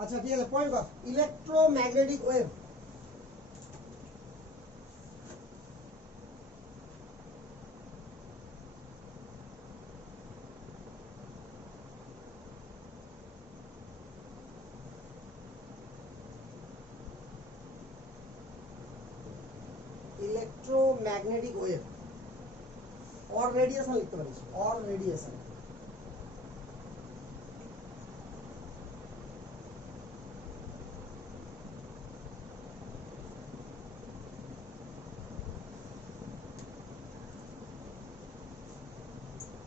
আচ্ছা ঠিক আছে, পয়েন্ট কর electromagnetic wave. Electromagnetic wave or radiation লিখতে পারিস, অর রেডিয়েশন।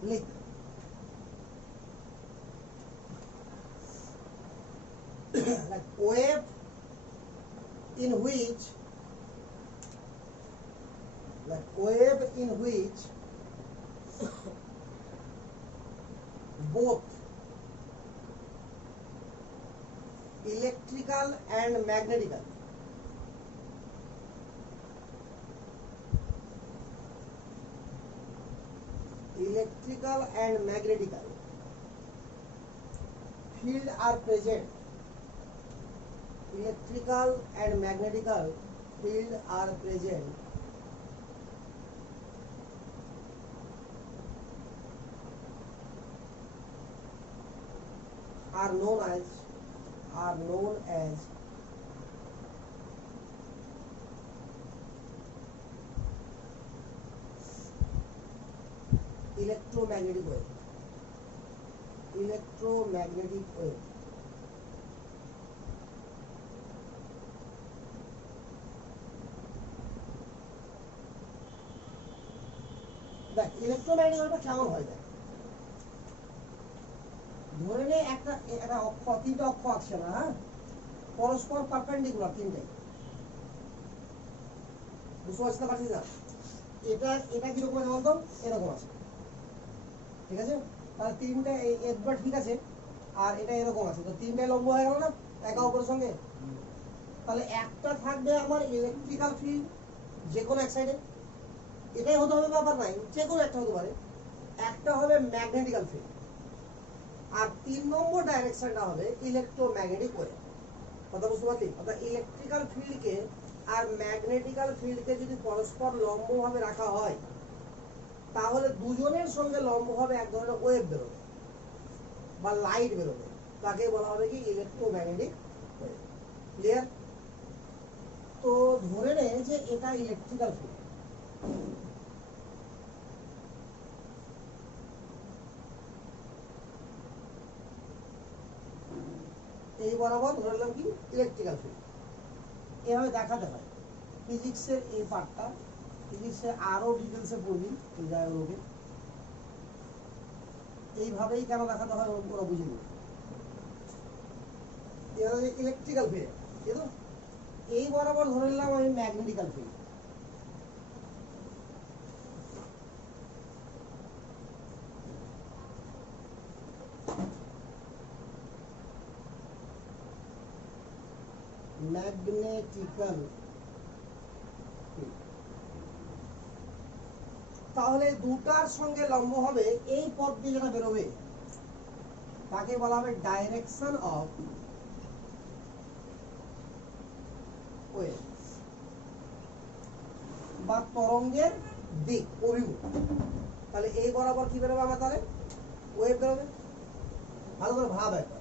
লিখ like wave in which both electrical and magnetical field are present. Electrical and magnetical field are present are known as electromagnetic wave. দেখ electromagnetic ওয়েভটা কেমন হয়, দেখ ধরে নে একটা অক্ষ, তিনটা অক্ষ আছে না, হ্যাঁ, পরস্পর পারপেন্ডিকুলার তিনটাই, বুঝতে পারছিস না? এটা কিরকম আছে বলতো, এরকম আছে, ঠিক আছে? তাহলে তিনটা একবার ঠিক আছে, আর এটা এরকম আছে, তো তিনটাই লম্ব হয়ে গেল না একে অপরের সঙ্গে। তাহলে একটা থাকবে আমার ইলেকট্রিক্যাল ফিল্ড যে কোনো এক সাইডে, এটাই হতে হবে ব্যাপার নাই, যে কোনো একটা হতে পারে। একটা হবে ম্যাগনেটিক্যাল ফিল্ড, আর 3 নম্বর ডাইরেকশনটা হবে ইলেকট্রোম্যাগনেটিক ওয়েভ। কথা বুঝতে পারলি? অর্থাৎ ইলেকট্রিক্যাল ফিল্ডকে আর ম্যাগনেটিক্যাল ফিল্ডকে যদি পরস্পর লম্বভাবে রাখা হয়, তাহলে দুজনের সঙ্গে লম্বভাবে এক ধরনের ওয়েভ বেরোবে বা লাইট বেরোবে, তাকে বলা হবে কি ইলেকট্রোম্যাগনেটিক ওয়েভ। ক্লিয়ার? তো ধরে নে যে এটা ইলেকট্রিক্যাল ফিল্ড, এই বরাবর ধরে নিলাম কি ইলেকট্রিক্যাল ফিল্ড। এভাবে দেখাতে হয় ফিজিক্সের এই পার্টটা, ফিজিক্সে আরো ডিটেলসে পড়বি, এই জায়গাগুলোকে এইভাবেই কেন দেখাতে হয় ওরা বুঝে নেবে। ইলেকট্রিক্যাল ফিল্ড, ঠিক আছে? এই বরাবর ধরে নিলাম আমি ম্যাগনেটিক্যাল ফিল্ড। ম্যাগনেটিক্যাল ফিল্ড, তাহলে দুটার সঙ্গে লম্ব হবে এই পথ দিয়ে যেটা বেরোবে, তাকে বলা হবে ডাইরেকশন অফ ওয়েভ বা তরঙ্গের দিক, অভিমুখ। তাহলে এই বরাবর কি বেরোবে আমার, তাহলে ওয়েভ বেরোবে। ভালো করে ভাব একবার।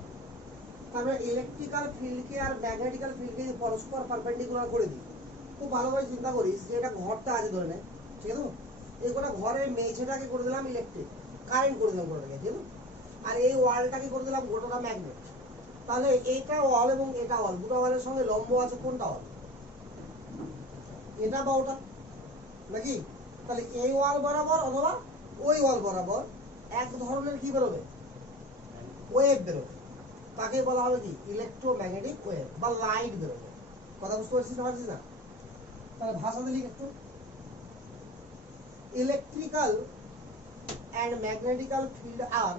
তারপরে ইলেকট্রিক্যাল ফিল্ডকে আর ম্যাগনেটিক্যাল ফিল্ডকে যদি পরস্পর পারপেন্ডিকুলার করে দিই, খুব ভালোভাবে চিন্তা করিস যে এটা ঘরটা আছে ধরে নে, ঠিক আছে? এই গোটা ঘরের মেঝেটাকে করে দিলাম ইলেকট্রিক, কারেন্ট করে দিলাম গোটাটাকে, ঠিক আছে? আর এই ওয়ালটাকে করে দিলাম গোটাটা ম্যাগনেট। তাহলে এইটা ওয়াল এবং এটা ওয়াল, দুটো ওয়ালের সঙ্গে লম্ব আছে কোনটা ওয়াল, এটা বা ওটা নাকি? তাহলে এই ওয়াল বরাবর অথবা ওই ওয়াল বরাবর এক ধরনের কি বেরোবে, ওয়েভ বেরোবে, তাকে বলা হবে কি ইলেকট্রোম্যাগনেটিক ওয়েভ বা লাইট বেরোবে। কথা বুঝতে পারছিস না? তাহলে ভাষাতে লিখ একটু, electrical and magnetical field are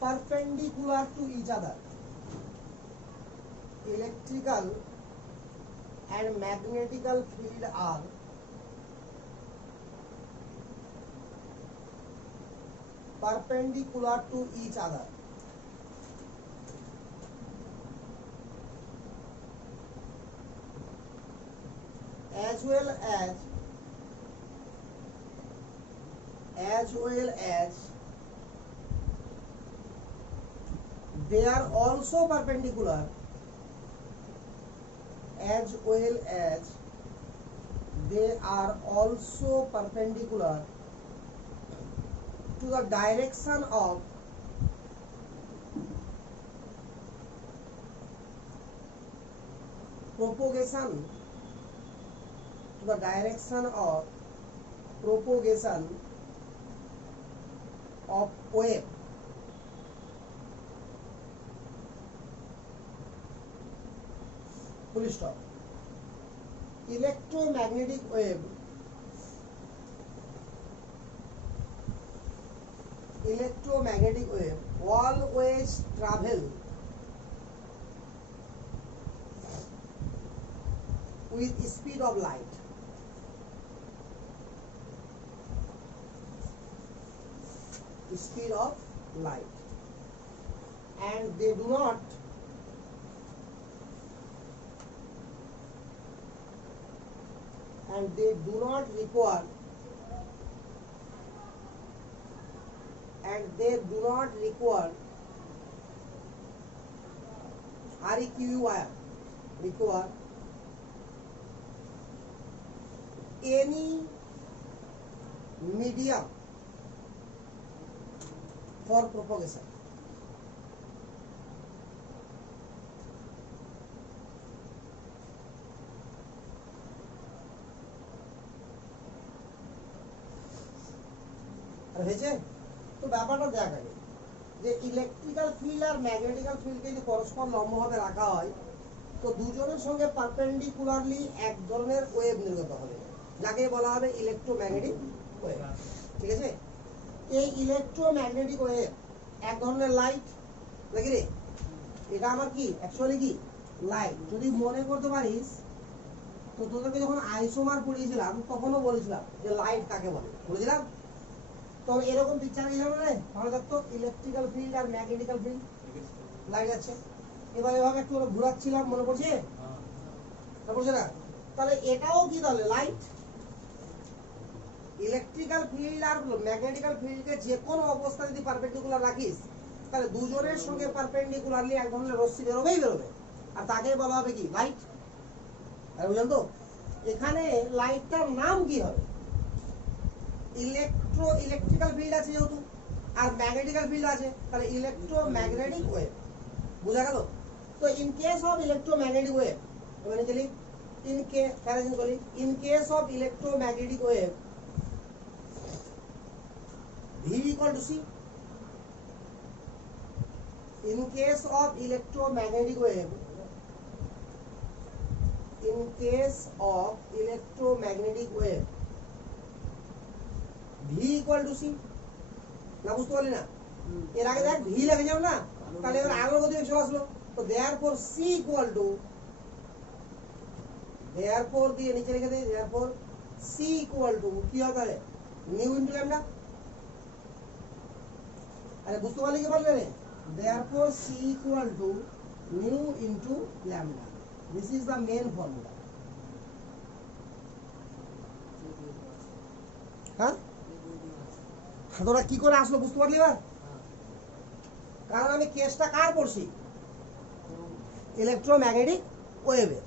perpendicular to each other. Electrical and magnetical field are perpendicular to each other. as well as they are also perpendicular, as well as they are also perpendicular to the direction of propagation, to the direction of propagation of wave. Full stop. Electromagnetic wave always travel with speed of light. Speed of light, and they do not require any medium for propagation. হয়েছে তো ব্যাপারটা দেখা গেল যে electrical field আর ম্যাগনেটিক্যাল ফিল্ডকে যদি পরস্পর লম্বভাবে রাখা হয় তো দুজনের সঙ্গে পারপেন্ডিকুলারলি এক ধরনের ওয়েভ নির্গত হবে, যাকে বলা হবে ইলেকট্রোম্যাগনেটিক ওয়েভ। ঠিক আছে, এই ইলেকট্রোম্যাগনেটিক ওয়েভ এক ধরনের লাইট নাকি রে? এটা আমার কি অ্যাকচুয়ালি কি লাইট। যদি মনে করতে পারিস তো তোদেরকে যখন আইসোমার পড়িয়েছিলাম তখনও বলেছিলাম যে লাইট কাকে বলে, বলেছিলাম তো এরকম পিকচার গেছিলাম না, তাহলে দেখতো ইলেকট্রিক্যাল ফিল্ড আর ম্যাগনেটিক্যাল ফিল্ড লাইট আছে। এবার এভাবে একটু ঘুরাচ্ছিলাম, মনে পড়ছে? পড়ছে না? তাহলে এটাও কি তাহলে লাইট। ইলেকট্রিক্যাল ফিল্ড আর ম্যাগনেটিক্যাল ফিল্ডকে যে কোনো অবস্থা যদি পারপেন্ডিকুলার রাখিস তাহলে দুজনের সঙ্গে পারপেন্ডিকুলারলি এক ধরনের রশ্মি বেরোবেই বেরোবে, আর তাকে বলা হবে কি লাইট। আর বুঝলেন তো এখানে লাইটটার নাম কি হবে? ইলেকট্রিক্যাল ফিল্ড আছে যেহেতু আর ম্যাগনেটিক্যাল ফিল্ড আছে, তাহলে ইলেকট্রোম্যাগনেটিক ওয়েভ। বুঝা গেল? তো in case of electromagnetic wave, মানে চলি in case of electromagnetic wave, V equal to C. In case of electromagnetic wave, V equal to C. না বুঝতে পারলি না? এর আগে দেখ V লেগে যাও না, তাহলে এবার আগের গতি চলে আসলো। তো therefore C equal to, therefore দিয়ে নিচে লিখে দেই, therefore C equal to কি হবে? New into lambda. আরে বুঝতে পারলি কি বললে রে? therefore C equal to new into lambda. This is the main formula. হ্যাঁ, তোরা কি করে আসলো বুঝতে পারলি এবার? কারণ আমি কেসটা কার পড়ছি? ইলেকট্রোম্যাগনেটিক ওয়েভের,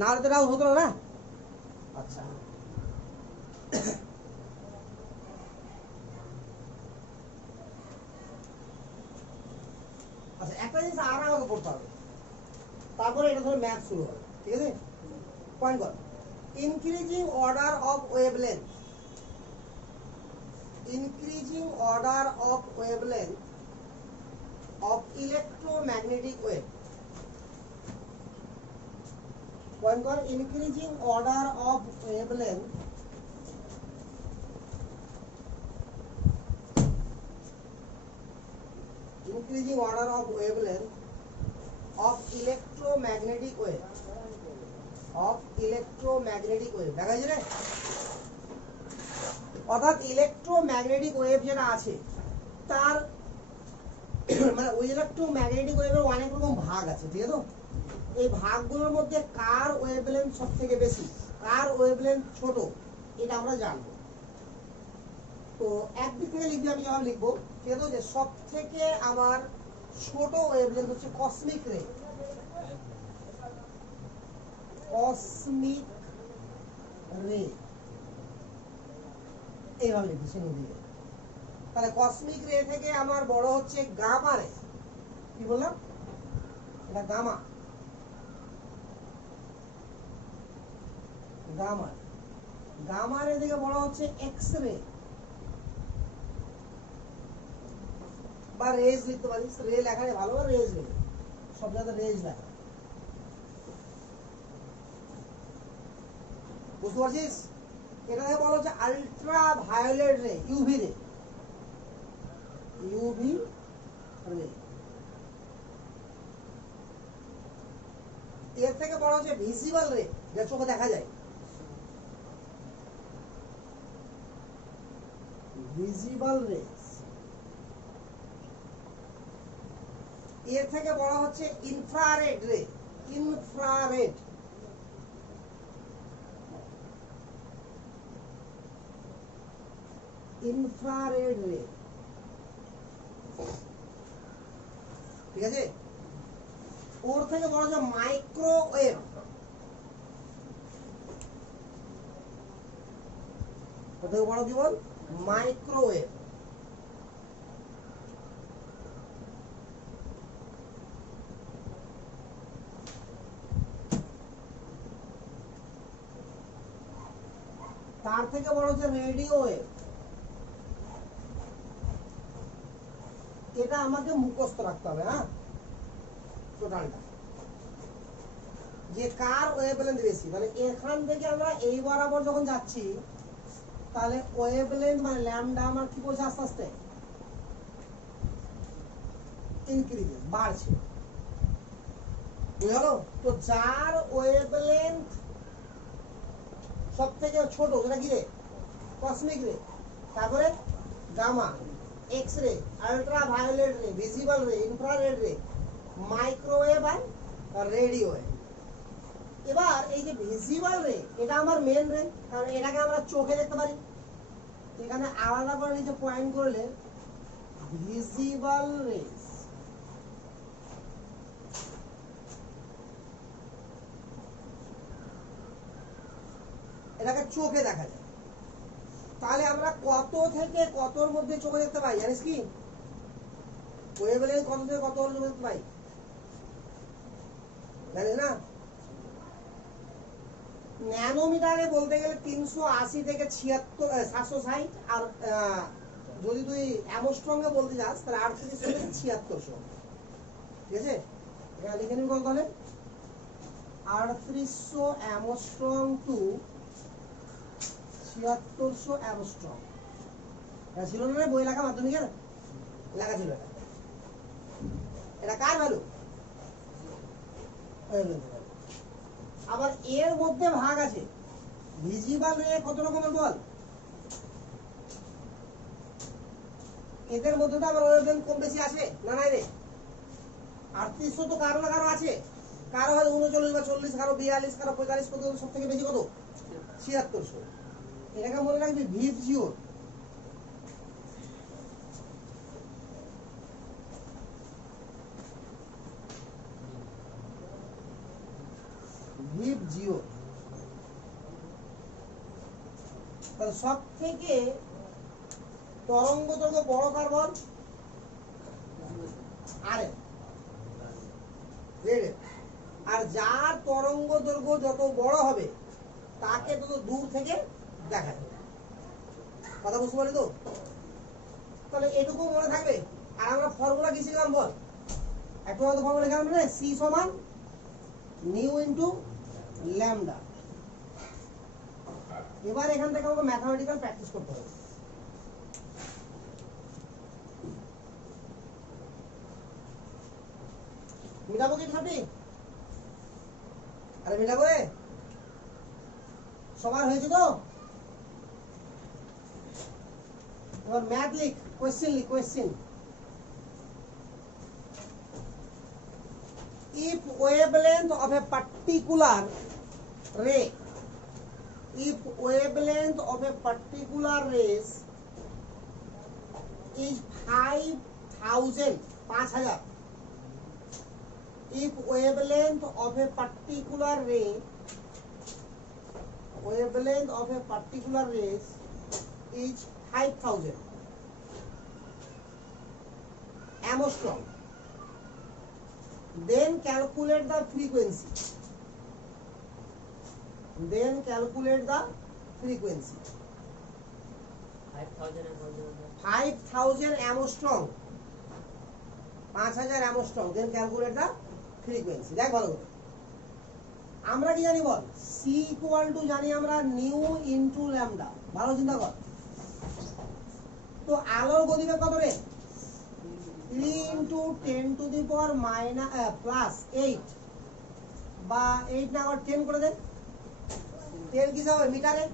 না হলে তো হতো না। আচ্ছা আচ্ছা, একটা জিনিস আর আমাকে পড়তে হবে, তারপরে এটা ধরে ম্যাথ শুরু হবে। ঠিক আছে, পয়েন্ট কর। Increasing order of wavelength, increasing order of wavelength of electromagnetic wave. Point called increasing order of wavelength of electromagnetic wave, দেখা যাচ্ছে রে? অর্থাৎ ইলেকট্রোম্যাগনেটিক ওয়েভ যেটা আছে তার মানে ওই ইলেকট্রোম্যাগনেটিক ওয়েভের অনেক রকম ভাগ আছে। ঠিক আছে, এই ভাগগুলোর মধ্যে কার ওয়েভলেন্থ সব থেকে বেশি, কার ওয়েভলেন্থ ছোট এটা আমরা জানবো। তো একদিক থেকে লিখবি, আমি যেভাবে লিখবো সেটা যে সব থেকে আমার ছোট ওয়েভলেন্থ হচ্ছে কসমিক রে। কসমিক রে এইভাবে লিখবি সে দিকে। তাহলে কসমিক রে থেকে আমার বড় হচ্ছে গামা রে। কি বললাম? এটা গামা। গামা গামা রে থেকে বড় হচ্ছে এক্স রে বা রেজ লিখতে পারিস। রে লেখাটা ভালো, বা রেজ রে, সব জায়গায় রেজ লেখা। বুঝতে পারছিস? এটাকে বলা হচ্ছে আলট্রা ভায়োলেট রে, ইউভি রে। ইউভি রে। এর থেকে বড় হচ্ছে ভিজিবল রে, যা চোখে দেখা যায়। ভিজিবল রে। এর থেকে বড় হচ্ছে ইনফ্রারেড রে। ইনফ্রারেড। ইনফ্রারেড রে, ঠিক আছে? ওর থেকে বড় হচ্ছে মাইক্রোওয়েভ। ওর থেকে বড় কি বল? মাইক্রোওয়েভ। তার থেকে বড় হচ্ছে রেডিও ওয়েভ। এটা আমাকে মুখস্থ রাখতে হবে, হ্যাঁ, টোটালটা, যে কার ওয়েভলেন্থ বেশি। মানে এখান থেকে আমরা এই বরাবর যখন যাচ্ছি, তাহলে ওয়েভলেন্থ মানে ল্যামডা আমার কি বলছে, আস্তে আস্তে ইনক্রিজ, বাড়ছে। বুঝলো? তো যার ওয়েভলেন্থ সব থেকে ছোট, যেটা কি রে? Cosmic ray. তারপরে gamma, X ray, ultraviolet ray, visible ray, infrared ray, microwave আর রেডিও ওয়েভ। এবার এই যে ভিজিবল রে, এটা আমার মেন রে, কারণ এটাকে আমরা চোখে দেখতে পারি। এখানে আলাদা করে নিচে পয়েন্ট করলে ভিজিবল রেস। এটাকে চোখে দেখা যায়। তাহলে আমরা কত থেকে কতর মধ্যে চোখে দেখতে পাই জানিস কি? ওয়েভলেন্থ কত থেকে কত চোখে দেখতে পাই জানিস না? ন্যানোমিটারে বলতে গেলে 380 থেকে 76, 760। আর যদি তুই অ্যামস্ট্রং এ বলতে যাস তাহলে 3800 থেকে 7600। ঠিক আছে? এটা লিখে নিবি কত হলে? 3800 অ্যামস্ট্রং টু 7600 অ্যামস্ট্রং। এটা ছিল না বই লেখা, মাধ্যমিকের লেখা ছিল এটা। এটা কার ভ্যালু? আবার এর মধ্যে ভাগ আছে। ভিজিবল রে কত রকমের বল? এদের মধ্যে তো আমার ওয়েভলেন্থ কম বেশি আছে না, নাই রে? 3800 তো কারো না কারো আছে। কারো হয় 39 বা 40, কারো 42, কারো 45, কত সব থেকে বেশি কত? 7600। এটাকে মনে রাখবি ভিভ জিও। ভিভ জিও। তাহলে সব থেকে তরঙ্গ দৈর্ঘ্য বড় কার্বন আরে রেড। আর যার তরঙ্গ দৈর্ঘ্য যত বড় হবে তাকে তত দূর থেকে দেখা যাবে। কথা বুঝতে পারি তো? তাহলে এটুকু মনে থাকবে। আর আমরা ফর্মুলা কি শিখলাম বল? একটু হয়তো ফর্মুলা লিখলাম না, সি সমান নিউ ইনটু ল্যামডা। এবার এখান থেকে আমাকে ম্যাথমেটিক্যাল প্র্যাকটিস করতে হবে। মিটাবো কি সবই? আরে মিটাবো রে, সবার হয়েছে তো? এবার ম্যাথ লিখ, কোয়েশ্চেন লিখ, question. If wavelength of a particular ray if wavelength of a particular rays is 5000 if wavelength of a particular ray is 5000 Armstrong, then calculate the frequency. 5000 Armstrong, 5000 Armstrong, then calculate the frequency. দেখ ভালো করে আমরা কি জানি বল, c equal to জানি আমরা new into lambda. ভালো চিন্তা কর, তো আলোর গতিবেগ কত রে? 3 into 10 to the power minus plus 8 বা 8 না আবার 10 করে দেন। 10 কি হবে মিটারে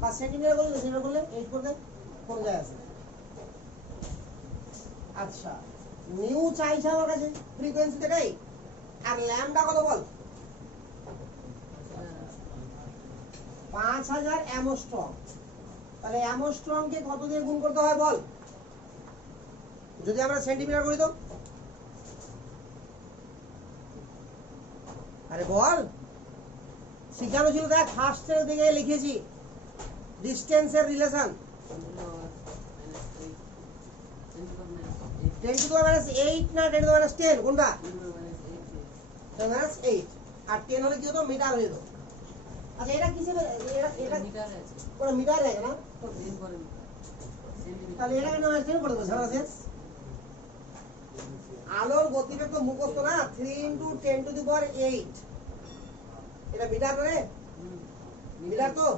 বা সেন্টিমিটার করলে সেটা করলে 8 করে দেন, কোন যায় আছে। আচ্ছা নিউ চাইছে আমার কাছে ফ্রিকোয়েন্সি এটাই, আর ল্যামডা কত বল? 5000 অ্যামস্ট্রং। তাহলে অ্যামস্ট্রং কে কত দিয়ে গুণ করতে হয় বল? যদি আমরা সেন্টিমিটার করি তো, আরে বল শিখানো ছিল দেখ, ফার্স্টের দিকে লিখেছি ডিসটেন্সের রিলেশন 10 to the minus 8 না 10 to the minus 10 কোনটা? 10 minus 8 আর 10 হলে কি হতো? মিটার হয়ে যেত। আচ্ছা এটা কিসে এটা মিটার আছে, পুরো মিটার আছে না? তাহলে এটা কেন আসছে করে দেবো সারা শেষ। আলোর গতিবেগ তো মুখস্থ না, 3 into 10 to the power 8 এটা মিটার রে, মিটার তো।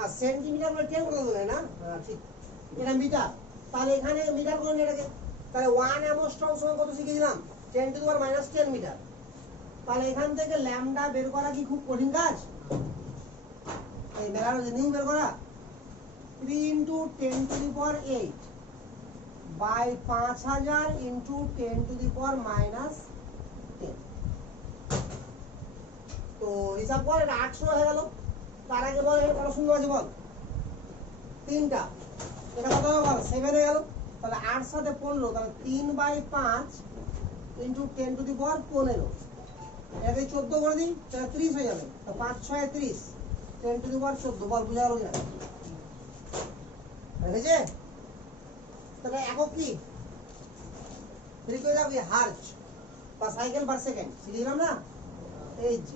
আর সেন্টিমিটার বলে 10 করে দেবে না? হ্যাঁ ঠিক, এটা মিটার। তাহলে এখানে মিটার করে নিয়ে এটাকে, তাহলে 1 অ্যামস্ট্রং সমান কত শিখেছিলাম? 10 to the power minus 10 metre. তাহলে এখান থেকে ল্যামডা বের করা কি খুব কঠিন কাজ? এই মেলার যে নিউ বের করা 3 into 10 to the power 8 by 5000 into 10 to the power minus 10। তো হিসাব কর, এটা 800 হয়ে গেল। তার আগে বল এটা কত শূন্য আছে বল? 3টা, এটা কত হবে বল? 7 হয়ে গেল। তাহলে 8 সাথে 15, তাহলে 3/5 into 10 to the power 15। এটাকে 14 করে দিই, তাহলে 30 হয়ে যাবে। তো 5 6 30, 10 to the power 14। বল বুঝা গেল কিনা? বুঝেছে? তাহলে একক কি? ফ্রিকোয়েন্সি হার্জ বা সাইকেল পার সেকেন্ড শিখলাম না? এইচ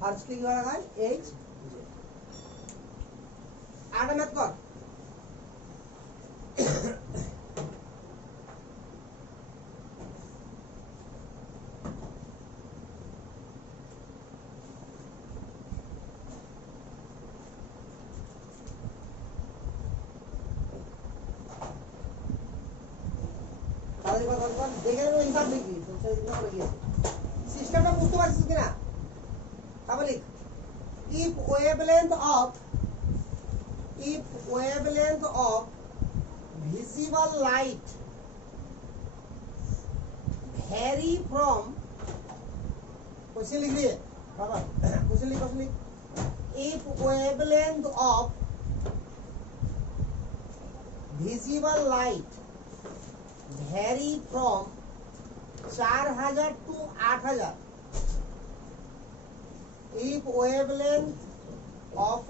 হার্জ কি বলা হয়? এইচ। আটা ম্যাথ কর। দেখে নেবো হিসাব দেখবি সিস্টেমটা বুঝতে পারছিস কিনা। তাহলে if wavelength of visible light vary from question लिख लिए बाबा, क्वेश्चन लिख if wavelength of visible light vary from 4000 to 8000, if wavelength of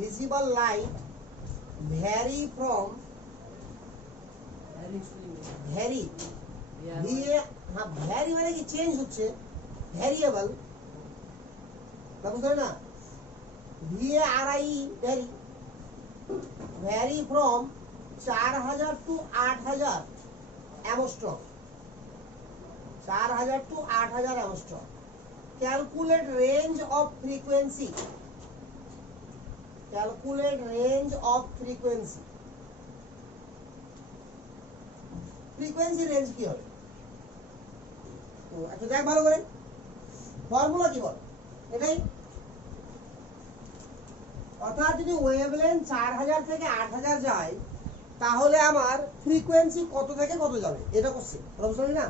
visible light vary from vary vary মানে কি চেঞ্জ হচ্ছে, ভ্যারিয়েবল বুঝতে না? vary vary from 4000 to 8000 Armstrong, 4000 to 8000 Armstrong। Calculate range of frequency, calculate range of frequency। frequency range কি হবে? তো একটু দেখ ভালো করে, ফর্মুলা কি বল? এটাই, অর্থাৎ যদি ওয়েভলেন্থ 4000 থেকে 8000 যায় তাহলে আমার ফ্রিকোয়েন্সি কত থেকে কত যাবে, এটা কোশ্চেন। বুঝলি না?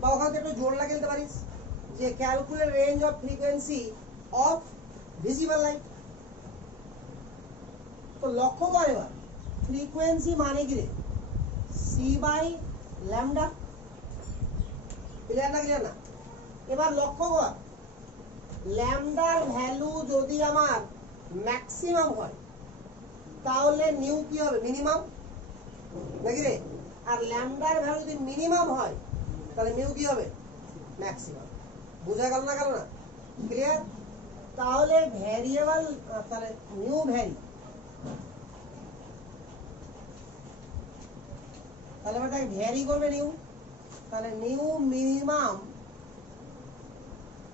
বা ওখানে একটু জোর লাগিয়ে দিতে পারিস, যে calculate range of frequency of visible light. তো লক্ষ্য কর এবার ফ্রিকোয়েন্সি মানে কি রে, সি বাই ল্যামডা। ক্লিয়ার না ক্লিয়ার না? এবার লক্ষ্য কর ল্যামডার ভ্যালু যদি আমার ম্যাক্সিমাম হয় তাহলে নিউ কি হবে, মিনিমাম নাকি রে? আর ল্যামডার ভ্যালু যদি মিনিমাম হয় তাহলে নিউ কি হবে, ম্যাক্সিমাম। বোঝা গেল না, গেল না? ক্লিয়ার? তাহলে ভ্যারিয়েবল, তাহলে নিউ ভ্যারি, তাহলে আমরা ভ্যারি করবে নিউ, তাহলে nu minimum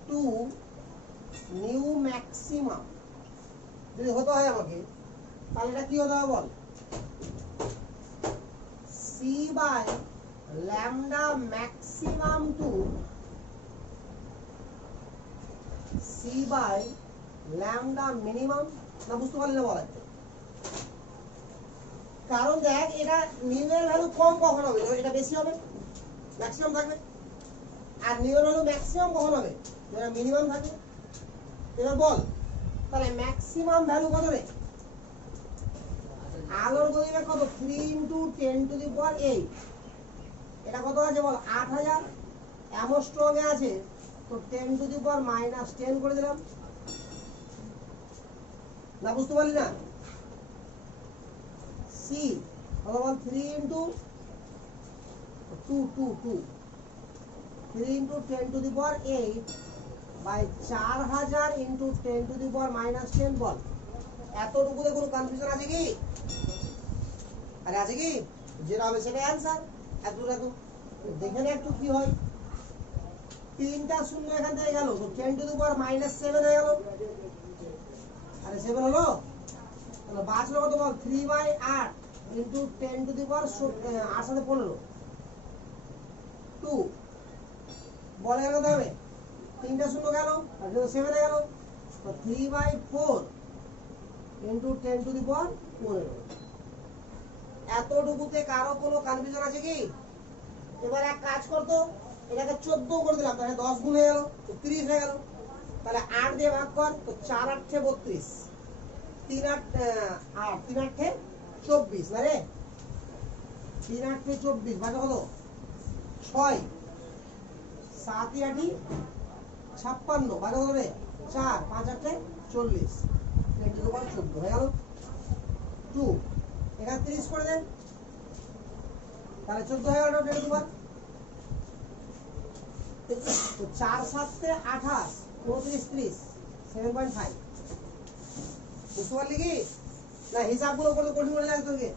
to nu maximum যদি হতে হয় আমাকে, তাহলে এটা কি হতে হবে বল, c by lambda maximum to c by lambda minimum. না বুঝতে পারলে বলা যায়, কারণ দেখ এটা নিউ এর ভ্যালু কম কখন হবে, এটা বেশি হবে, ম্যাক্সিমাম থাকবে। আর নিউ এর ভ্যালু ম্যাক্সিমাম কখন হবে, যেটা মিনিমাম থাকবে। এবার বল তাহলে ম্যাক্সিমাম ভ্যালু কত রে, আলোর গতিবেগ কত, 3 × 10⁸। এটা কত আছে বল, 8000। অ্যামস্ট্রং এ আছে তো 10⁻−10 করে দিলাম। না বুঝতে পারলি না? সি কত বল, 3 × 2 3 × 10⁸ বাই 4000 × 10⁻−10 বল। এতটুকুতে কোনো কনফিউশন আছে কি? আরে আছে কি? যেটা হবে সেটা অ্যান্সার। এত দেখে নে একটু কি হয়। 3টা শূন্য এখান থেকে গেল তো 10⁻−7 হয়ে গেল। আরে 7 হলো, তাহলে বাঁচলো কত বল, 3/8 × 10⁻8 সাথে 15 2 বলে কত হবে, 3টা শূন্য গেল আর 7 হয়ে গেল, তো 3/4 × 10⁻15। এতটুকুতে কারো কোনো কনফিউশন আছে কি? এবার এক কাজ করতো, এটাকে 14 করে দিলাম, তাহলে 10 গুণ হয়ে গেল, তো 30 হয়ে গেল। তাহলে 8 দিয়ে ভাগ কর, তো 4 × 8 = 32, 3 × 8 3 × 8 = 24 না রে, 3 × 8 = 24 ভাগে কত 6, 7 × 8 = 56 ভাগে কত রে 4, 5 × 8 = 40, 10⁻14 হয়ে গেল। 2 এখানে 30 করে দেন, তাহলে 14 হয়ে গেল 10⁻। তো 4 × 7 = 28, 29 30, 7.5। বুঝতে পারলি কি না? হিসাবগুলো করতে কঠিন মনে লাগে তোকে?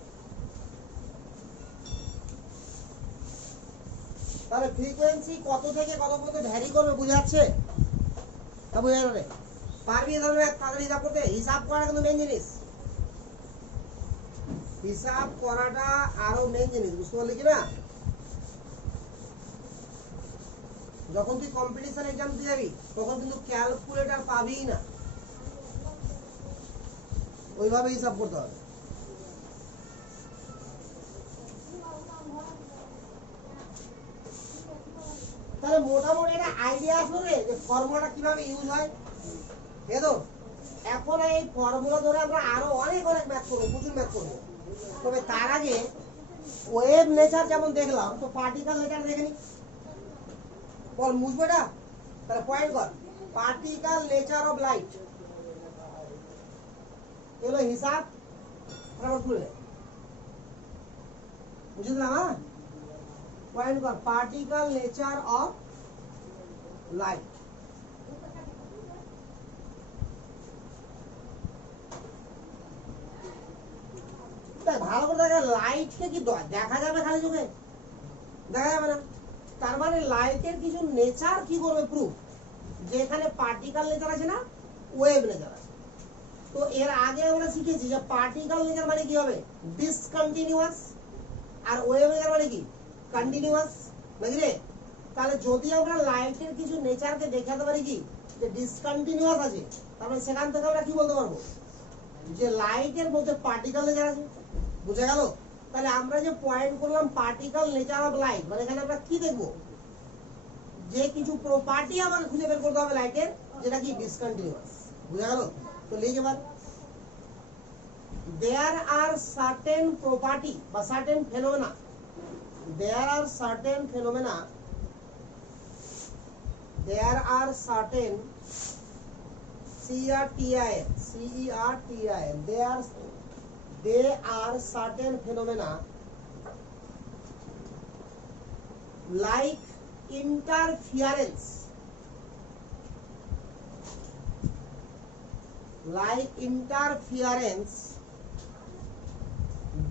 তাহলে ফ্রিকোয়েন্সি কত থেকে কত পর্যন্ত ভ্যারি করবে, বুঝা যাচ্ছে? তা বুঝা গেল রে? পারবি এ ধরনের তাড়াতাড়ি হিসাব করতে? হিসাব করা কিন্তু মেন জিনিস, হিসাব করাটা আরো মেন জিনিস। বুঝতে পারলি কি না? যখন তুই কম্পিটিশন এক্সাম দিয়ে যাবি তখন কিন্তু ক্যালকুলেটর পাবি না, ওইভাবে হিসাব করতে হবে। তাহলে মোটামুটি একটা আইডিয়া আসলো রে যে ফর্মুলাটা কিভাবে ইউজ হয়। তো এখন এই ফর্মুলা ধরে আমরা আরো অনেক ম্যাথ করবো, প্রচুর ম্যাথ করবো। তবে তার আগে ওয়েভ নেচার যেমন দেখলাম, তো পার্টিকেল নেচার দেখে নি। বল মুছবো এটা, তাহলে পয়েন্ট কর, পার্টিকেল নেচার অফ লাইট এগুলো হিসাব খুলে বুঝে দিলাম। হ্যাঁ, পয়েন্ট কর, পার্টিকেল নেচার অফ লাইট। ভালো করে দেখা, লাইটকে কি দেখা যাবে খালি চোখে? দেখা যাবে না। তার মানে লাইটের কিছু নেচার কি করবে প্রুফ, যে এখানে পার্টিকেল নেচার আছে না ওয়েভ নেচার আছে। তো এর আগে আমরা শিখেছি যে পার্টিকেল নেচার মানে কি হবে, ডিসকন্টিনিউয়াস, আর ওয়েভ নেচার মানে কি, কন্টিনিউয়াস, নাকি রে? তাহলে যদি আমরা লাইটের কিছু নেচারকে দেখাতে পারি কি, যে ডিসকন্টিনিউয়াস আছে, তাহলে সেখান থেকে আমরা কি বলতে পারবো, যে লাইটের মধ্যে পার্টিকেল নেচার আছে। বুঝা গেল? তাহলে আমরা যে পয়েন্ট করলাম পার্টিকেল নেচার অফ লাইট, মানে এখানে আমরা কি দেখবো, যে কিছু প্রপার্টি আমাকে খুঁজে বের করতে হবে লাইটের যেটা কি ডিসকন্টিনিউয়াস। বুঝা গেল? তো লিখে এবার there are certain property বা certain phenomena, there are certain phenomena, there are certain CERTIN they are certain phenomena like interference,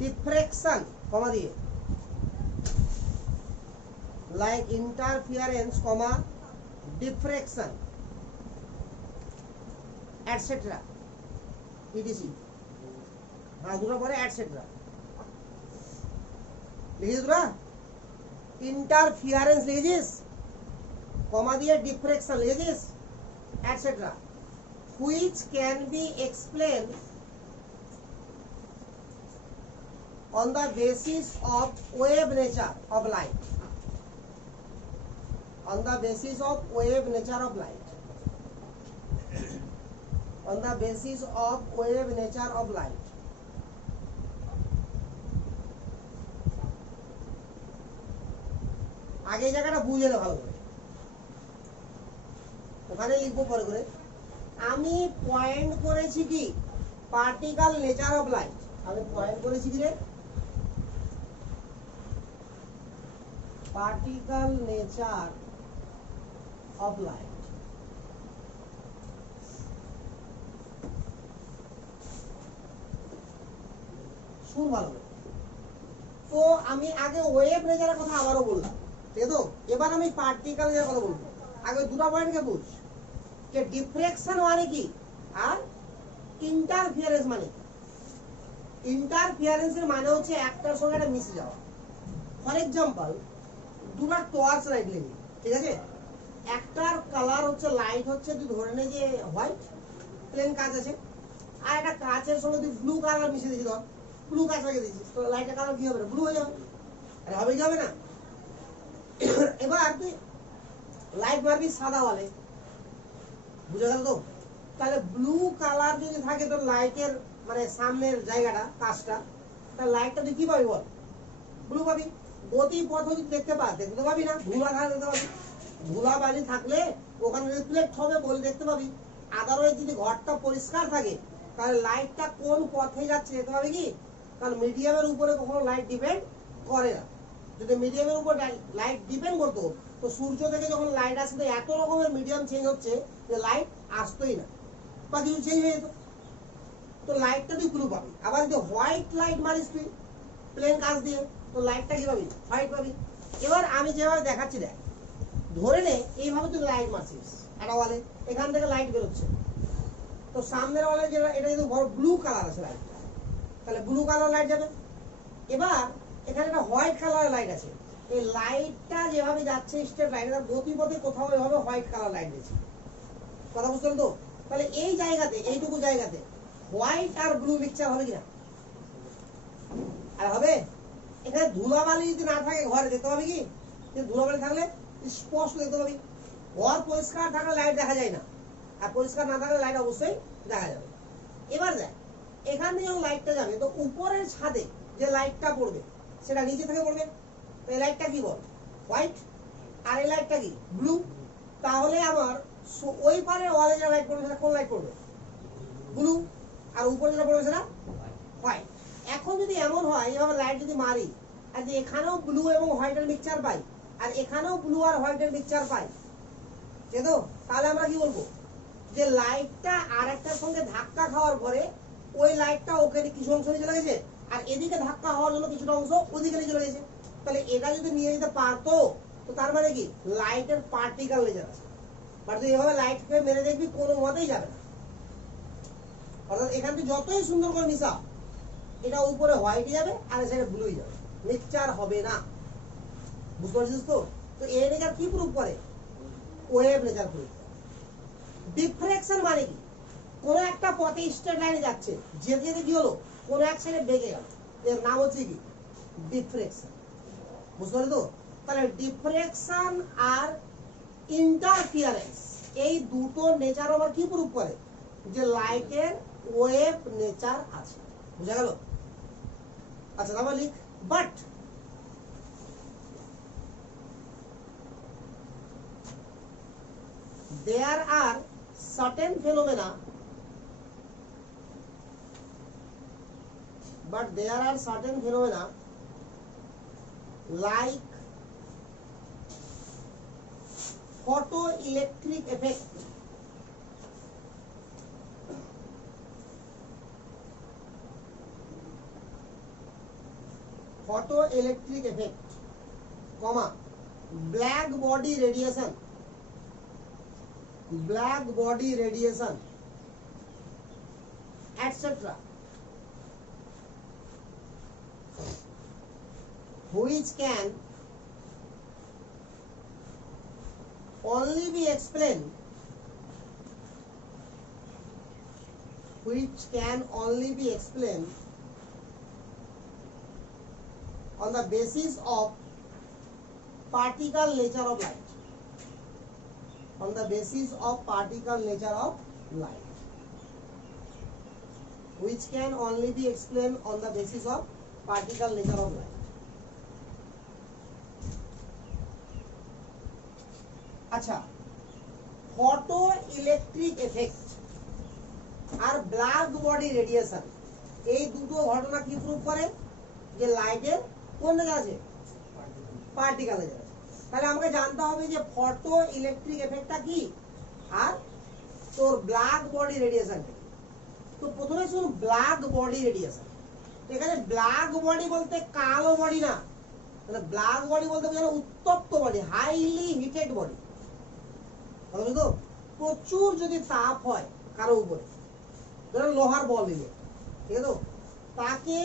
diffraction, comma দিয়ে like interference, comma diffraction, etc. etc. হ্যাঁ দুটো পরে etc. লিখে দিবা interference লিখেছিস, কমা দিয়ে diffraction লিখেছিস, etc. which can be explained on the basis of wave nature of light, on the basis of wave nature of light, on the basis of wave nature of light. আগে জায়গাটা বুঝে নে ভালো করে, ওখানে লিখবো পরে করে। আমি পয়েন্ট করেছি কি পার্টিকেল নেচার অফ লাইট, আমি পয়েন্ট করেছি কি রে পার্টিকেল নেচার অফ লাইট। শুন ভালো করে। তো আমি আগে ওয়েভ নেচারের কথা আবারও বললাম, ঠিক তো? এবার আমি পার্টিকেল নেচারের কথা বলবো। আগে দুটো পয়েন্টকে বুঝ যে ডিফ্রেকশন মানে কি আর ইন্টারফিয়ারেন্স মানে কি। ইন্টারফিয়ারেন্সের মানে হচ্ছে একটার সঙ্গে একটা মিশে যাওয়া। ফর এক্সাম্পল দুটো টর্চ লাইট নিবি, ঠিক আছে? একটার কালার হচ্ছে লাইট হচ্ছে তুই ধরে নে যে হোয়াইট, প্লেন কাঁচ আছে, আর একটা কাঁচের সঙ্গে তুই ব্লু কালার মিশিয়ে দিয়েছিস, ধর ব্লু কাঁচ লাগিয়ে দিয়েছিস, তো লাইটের কালার কি হবে? ব্লু হয়ে যাবে। আরে হবে কি হবে না? এবার তুই লাইট মারবি সাদা ওয়ালে, বুঝা গেল তো? তাহলে ব্লু কালার যদি থাকে তোর লাইটের মানে সামনের জায়গাটা কাঁচটা, তাহলে লাইটটা তুই কি পাবি বল? ব্লু পাবি। গতি পথ যদি দেখতে পাস, দেখতে তো পাবি না, ধুলা খাওয়া দেখতে পাবি। ধুলা বালি থাকলে ওখানে রিফ্লেক্ট হবে বলে দেখতে পাবি। আদারওয়াইজ যদি ঘরটা পরিষ্কার থাকে তাহলে লাইটটা কোন পথে যাচ্ছে দেখতে পাবি কি? কারণ মিডিয়ামের উপরে কখনো লাইট ডিপেন্ড করে না। যদি মিডিয়ামের উপর লাইট ডিপেন্ড করতো তো সূর্য থেকে যখন লাইট আসতো এত রকমের মিডিয়াম চেঞ্জ হচ্ছে যে লাইট আসতোই না বা কিছু চেঞ্জ হয়ে যেত। তো লাইটটা তুই ব্লু পাবি। আবার যদি হোয়াইট লাইট মারিস তুই প্লেন কাঁচ দিয়ে, তো লাইটটা কি পাবি? হোয়াইট পাবি। এবার আমি যেভাবে দেখাচ্ছি দেখ, ধরে নে এইভাবে তুই লাইট মারছিস একটা ওয়ালে, এখান থেকে লাইট বেরোচ্ছে, তো সামনের ওয়ালে যেটা এটা যদি বড় ব্লু কালার আছে লাইটটা, তাহলে ব্লু কালার লাইট যাবে। এবার এখানে একটা হোয়াইট কালারের লাইট আছে, এই লাইটটা যেভাবে যাচ্ছে স্ট্রেট লাইট, এটা গতিপথে কোথাও এভাবে হোয়াইট কালার লাইট দিয়েছে। কথা বুঝতে তো? তাহলে এই জায়গাতে, এইটুকু জায়গাতে হোয়াইট আর ব্লু মিক্সচার হবে কিনা? আর হবে। এখানে ধুলাবালি যদি না থাকে ঘরে দেখতে পাবি কি? ধুলাবালি থাকলে স্পষ্ট দেখতে পাবি। ঘর পরিষ্কার থাকলে লাইট দেখা যায় না, আর পরিষ্কার না থাকলে লাইট অবশ্যই দেখা যাবে। এবার দেখ এখান থেকে যখন লাইটটা যাবে তো উপরের ছাদে যে লাইটটা পড়বে সেটা নিচে থেকে পড়বে, তো এই লাইটটা কি বল? হোয়াইট। আর এই লাইটটা কি? ব্লু। তাহলে আমার ওই পারে ওয়ালে যে লাইট পড়বে সেটা কোন লাইট পড়বে? ব্লু। আর উপরে যেটা পড়বে সেটা হোয়াইট। এখন যদি এমন হয় এইভাবে লাইট যদি মারি আর যে এখানেও ব্লু এবং হোয়াইটের মিক্সচার পাই আর এখানেও ব্লু আর হোয়াইটের মিক্সচার পাই, তো তাহলে আমরা কি বলবো? যে লাইটটা আর একটার সঙ্গে ধাক্কা খাওয়ার পরে ওই লাইটটা ওকে কিছু অংশ নিয়ে চলে গেছে আর এদিকে ধাক্কা হওয়ার জন্য কিছুটা অংশ ওদিকে নিয়ে চলে গেছে। তাহলে এটা যদি নিয়ে যেতে পারতো তো তার মানে কি লাইটের পার্টিকেল নেচার আছে। বাট তুই এভাবে লাইটকে মেরে দেখবি কোনো মতেই যাবে না। অর্থাৎ এখান থেকে যতই সুন্দর করে মিশা, এটা উপরে হোয়াইট যাবে আর সাইডে ব্লুই যাবে, মিক্সচার হবে না। বুঝতে পারছিস তো? তো এই নেচার কি প্রুফ করে? Wave nature proof. ডিফ্রেকশন মানে কি? কোন একটা পথে স্ট্রেট লাইনে যাচ্ছে, যেতে যেতে কি হলো? কোন এক সাইডে বেঁকে গেল, এর নাম হচ্ছে কি? ডিফ্রেকশন। বুঝতে পারলি তো? তাহলে ডিফ্রেকশন আর ইন্টারফিয়ারেন্স, এই দুটো নেচার আবার কি প্রুফ করে, যে লাইটের ওয়েভ নেচার আছে। বুঝা গেল? আচ্ছা তারপর লিখ, but there are certain phenomena, like photoelectric effect, black body radiation, etc., which can only be explained on the basis of particle nature of light. Which can only be explained on the basis of particle nature of light. আচ্ছা, photo electric effect আর black body radiation, এই দুটো ঘটনা কি proof করে, যে লাইটের কোন জায়গা আছে, পার্টিকেল জায়গা আছে। তাহলে আমাকে জানতে হবে যে ফটো ইলেকট্রিক এফেক্টটা কি আর তোর ব্ল্যাক বডি রেডিয়েশনটা কি। তো প্রথমে শুনুন ব্ল্যাক বডি রেডিয়েশন। এখানে ব্ল্যাক বডি বলতে কালো বডি না, মানে ব্ল্যাক বডি বলতে বোঝানো উত্তপ্ত বডি, হাইলি হিটেড বডি। বুঝলো? প্রচুর যদি তাপ হয় কারো উপরে, ধরো লোহার বল দিলে, ঠিক আছে, তাকে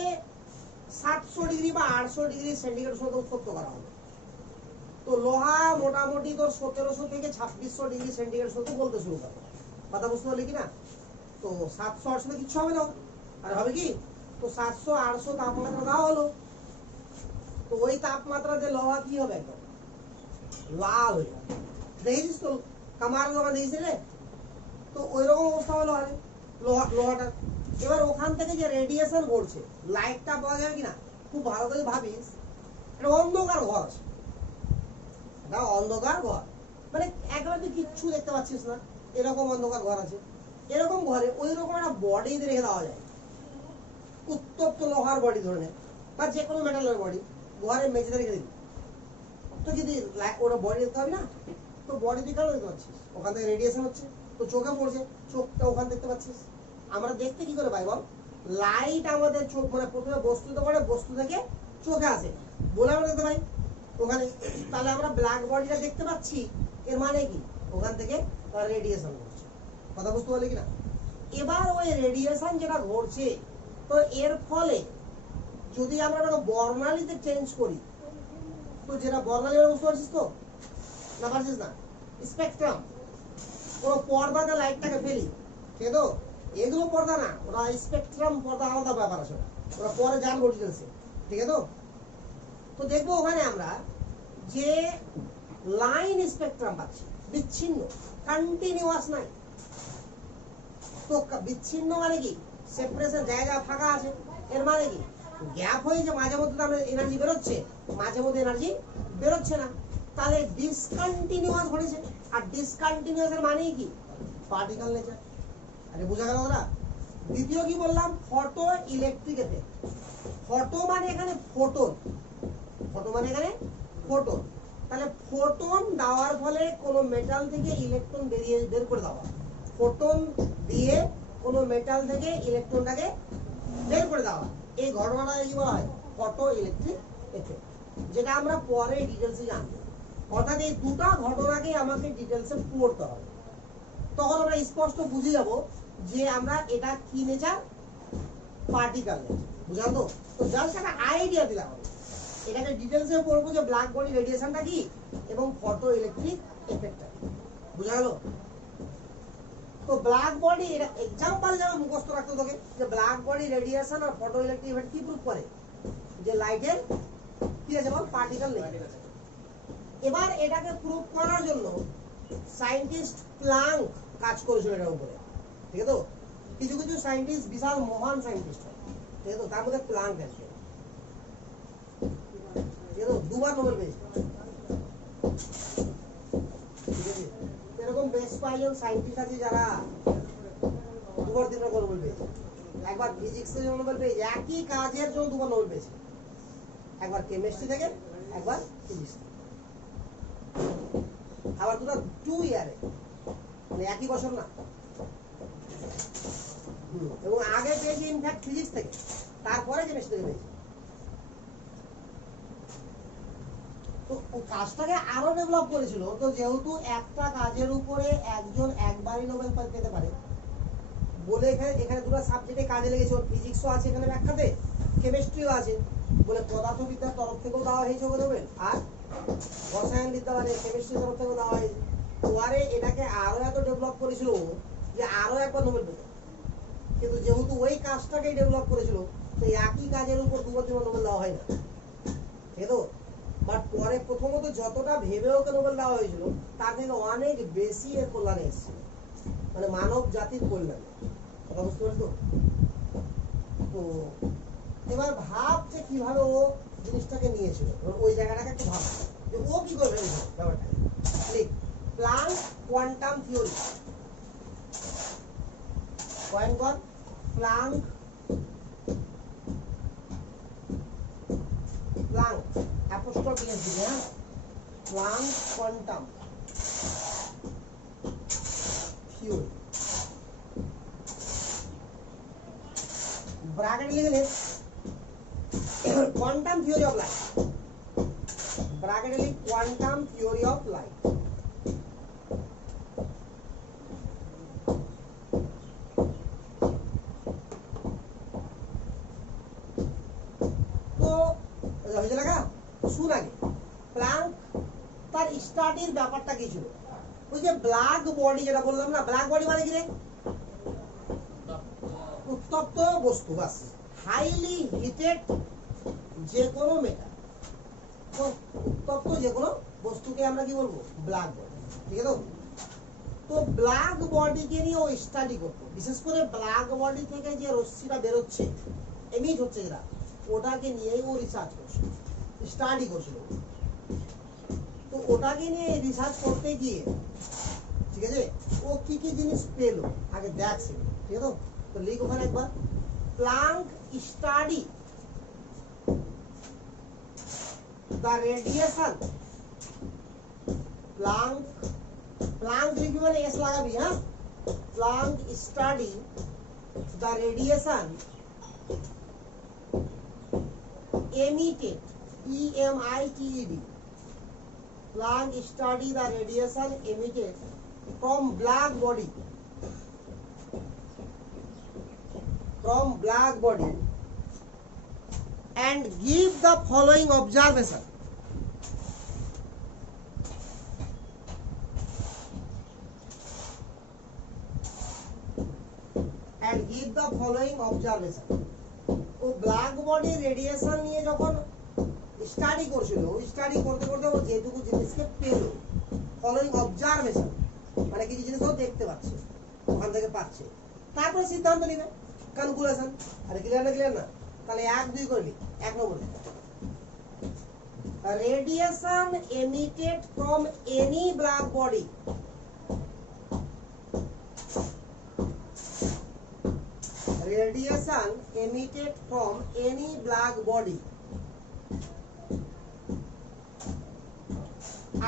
700 ডিগ্রি বা 800 ডিগ্রি সেন্টিগ্রেড সাথে উত্তপ্ত করা হবে। তো লোহা মোটামুটি তোর 1700 থেকে 2600 ডিগ্রি সেন্টিগ্রেড সাথে বলতে শুরু করবে। কথা বুঝতে পারলি কিনা? তো 700-800 কিচ্ছু হবে না, আর হবে কি, তো 700-800 তাপমাত্রা দেওয়া হলো, তো ওই তাপমাত্রাতে লোহা কি হবে, একদম লাল হয়ে যাবে। দেখেছিস তো কামার লোহা, দেখেছিস রে? তো ওই রকম অবস্থা হলো আরে লোহাটা। এবার ওখান থেকে যে রেডিয়েশন ঘটছে, লাইটটা পাওয়া যাবে কিনা, খুব ভালো করে ভাবিস, একটা অন্ধকার ঘর আছে, এটা অন্ধকার ঘর, মানে একেবারে তুই কিচ্ছু দেখতে পাচ্ছিস না, এরকম অন্ধকার ঘর আছে। এরকম ঘরে ওই রকম একটা বডি রেখে দেওয়া যায়, উত্তপ্ত লোহার বডি ধরনের বা যে কোনো মেটালের বডি, ঘরে মেঝেতে রেখে দিবি। তো যদি ওটা বডি দেখতে হবে না, তো বডি তুই কেন দেখতে পাচ্ছিস, ওখান থেকে রেডিয়েশন হচ্ছে, তো চোখে পড়ছে, চোখটা ওখানে দেখতে পাচ্ছিস। আমরা দেখতে কি করে পাই বল, লাইট আমাদের চোখ, মানে প্রথমে বস্তুতে পড়ে, বস্তু থেকে চোখে আসে বলে আমরা দেখতে পাই ওখানে। তাহলে আমরা ব্ল্যাক বডিটা দেখতে পাচ্ছি, এর মানে কি, ওখান থেকে রেডিয়েশন ঘটছে। কথা বুঝতে পারলি কিনা? এবার ওই রেডিয়েশন যেটা ঘটছে, তো এর ফলে যদি আমরা বর্ণালীতে চেঞ্জ করি, তো যেটা বর্ণালী বুঝতে পারছিস তো না, পারছিস না, স্পেকট্রাম, কোনো পর্দাতে লাইটটাকে ফেলি, ঠিক তো, এগুলো পর্দা না, ওরা স্পেকট্রাম, পর্দা আলাদা ব্যাপার আছে, ওরা পরে জানবো ডিটেলসে, ঠিক আছে। তো দেখবো ওখানে আমরা যে লাইন স্পেকট্রাম পাচ্ছি, বিচ্ছিন্ন, কন্টিনিউয়াস নাই। তো বিচ্ছিন্ন মানে কি, সেপারেশন, জায়গা ফাঁকা আছে, এর মানে কি গ্যাপ হয়েছে, মাঝে মধ্যে আমরা এনার্জি বেরোচ্ছে, মাঝে মধ্যে এনার্জি বেরোচ্ছে না, তাহলে ডিসকন্টিনিউয়াস ঘটেছে। আর ডিসকন্টিনিউয়াস এর মানে কি, পার্টিকেল নেচার। আরে বোঝা গেল না? দ্বিতীয় কি বললাম, ফটো ইলেকট্রিক এফেক্ট। ফটো মানে এখানে ফোটন, ফটো মানে এখানে ফোটন। তাহলে ফোটন দেওয়ার ফলে কোনো মেটাল থেকে ইলেকট্রন বের করে দেওয়া, ফোটন দিয়ে কোনো মেটাল থেকে ইলেকট্রনটাকে বের করে দেওয়া, এই ঘটনাটা কি বলা হয়, ফটো ইলেকট্রিক এফেক্ট, যেটা আমরা পরে ডিটেলসে জানবো। অর্থাৎ এই দুটো ঘটনাকে আমাকে ডিটেলসে পড়তে হবে, তখন আমরা স্পষ্ট বুঝে যাব যে আমরা এটা কি নেচার, পার্টিকেল নেচার। বুঝলাম তো? তো জাস্ট একটা আইডিয়া দিলাম, এটাকে ডিটেলসে পড়বো যে ব্ল্যাক বডি রেডিয়েশনটা কি এবং ফটো ইলেকট্রিক এফেক্টটা কি। বুঝা গেল? তো ব্ল্যাক বডি, এটা এক্সাম্পল যেমন মুখস্থ রাখতে তোকে, যে ব্ল্যাক বডি রেডিয়েশন আর ফটো ইলেকট্রিক এফেক্ট কি প্রুফ করে, যে লাইটের কি আছে বল, পার্টিকেল নেচার। এবার এটাকে প্রুফ করার জন্য সায়েন্টিস্ট প্লাঙ্ক কাজ করেছিল এটার উপরে, ঠিক আছে? তো কিছু কিছু সায়েন্টিস্ট বিশাল মহান সায়েন্টিস্ট হয়, ঠিক আছে? তার মধ্যে প্লাঙ্ক আছে, ঠিক আছে? দুবার নোবেল পেয়েছে, ঠিক আছে? এরকম বেশ কয়েকজন সায়েন্টিস্ট আছে যারা দুবার তিনবার নোবেল পেয়েছে। একবার ফিজিক্সের জন্য নোবেল পেয়েছে, একই কাজের জন্য দুবার নোবেল পেয়েছে, একবার কেমিস্ট্রি থেকে, একবার ফিজিক্স থেকে, আবার দুটো 2 ইয়ারে, মানে একই বছর না। এবং আগে পেয়েছে ইনফ্যাক্ট ফিজিক্স থেকে, তারপরে কেমিস্ট্রি থেকে পেয়েছে। তো কাজটাকে আরো ডেভেলপ করেছিল। তো যেহেতু একটা কাজের উপরে একজন একবারই নোবেল পেতে পারে বলে এখানে এখানে দুটো সাবজেক্টে কাজে লেগেছে। ফিজিক্সও আছে এখানে ব্যাখ্যাতে, কেমিস্ট্রিও আছে বলে পদার্থবিদ্যার তরফ থেকেও দেওয়া হয়েছে নোবেল, আর রসায়ন বিদ্যা মানে কেমিস্ট্রির তরফ থেকেও দেওয়া হয়েছে। পরে এটাকে আরো এত ডেভেলপ করেছিল যে আরো একবার নোবেল পেত। কিন্তু যেহেতু ওই কাজটাকেই ডেভেলপ করেছিল, তো একই কাজের উপর দুবার তিনবার নোবেল দেওয়া হয় না, ঠিক আছে? বাট পরে প্রথমত যতটা ভেবে ওকে নোবেল দেওয়া হয়েছিল তার থেকে অনেক বেশি এর কল্যাণে এসেছিল, মানে মানব জাতির কল্যাণে। কথা বুঝতে পারছো? তো এবার ভাব যে কিভাবে ও জিনিসটাকে নিয়েছিল, ওই জায়গাটাকে একটু ভাব যে ও কি করে ভেবেছিল ব্যাপারটা। প্লাঙ্ক কোয়ান্টাম থিওরি, পয়েন্ট কর প্লাঙ্ক, প্লাঙ্ক অ্যাপোস্ট্রফি এস দিবে, হ্যাঁ, প্লাঙ্ক কোয়ান্টাম থিওরি। ব্র্যাকেট লিখে নে quantum theory of light, bracket লিখ কোয়ান্টাম থিওরি অফ লাইট। তো হয়েছে লেখা? শুন আগে প্লাঙ্ক তার স্টাডির ব্যাপারটা কি ছিল। ওই যে ব্ল্যাক বডি যেটা বললাম না, ব্ল্যাক বডি মানে কি রে? উত্তপ্ত বস্তু, বাস। হাইলি হিটেড যে কোনো মেটাল, উত্তপ্ত যে কোনো বস্তুকে আমরা কি বলবো? ব্ল্যাক বডি, ঠিক আছে? তো ব্ল্যাক বডিকে নিয়ে ও স্টাডি করতো, বিশেষ করে ব্ল্যাক বডি থেকে যে রশ্মিটা বেরোচ্ছে, এমিট হচ্ছে যেটা, ওটাকে নিয়েই ও রিসার্চ করছিল, স্টাডি করছিল। তো ওটাকে নিয়ে রিসার্চ করতে গিয়ে, ঠিক আছে, ও কি কি জিনিস পেলো আগে দেখছে, ঠিক আছে? তো লিখ ওখানে একবার Planck study the radiation, Planck, Planck লিখবি মানে এস লাগাবি, হ্যাঁ, Planck study the radiation emitted, EMITED, Planck study the radiation emitted from black body, and give the following observation. And give the following observation. ও black body radiation নিয়ে যখন study করছিল, study করতে করতে ও যেটুকু জিনিসকে পেল, ফলোইং অবজারভেশন মানে কিছু জিনিস ও দেখতে পাচ্ছে, ওখান থেকে পাচ্ছে, তারপরে সিদ্ধান্ত নিবে, কনক্লুশন। আরে ক্লিয়ার না? ক্লিয়ার না? তাহলে 1 2 করে নি। 1 নম্বর, radiation emitted from any black body, radiation emitted from any black body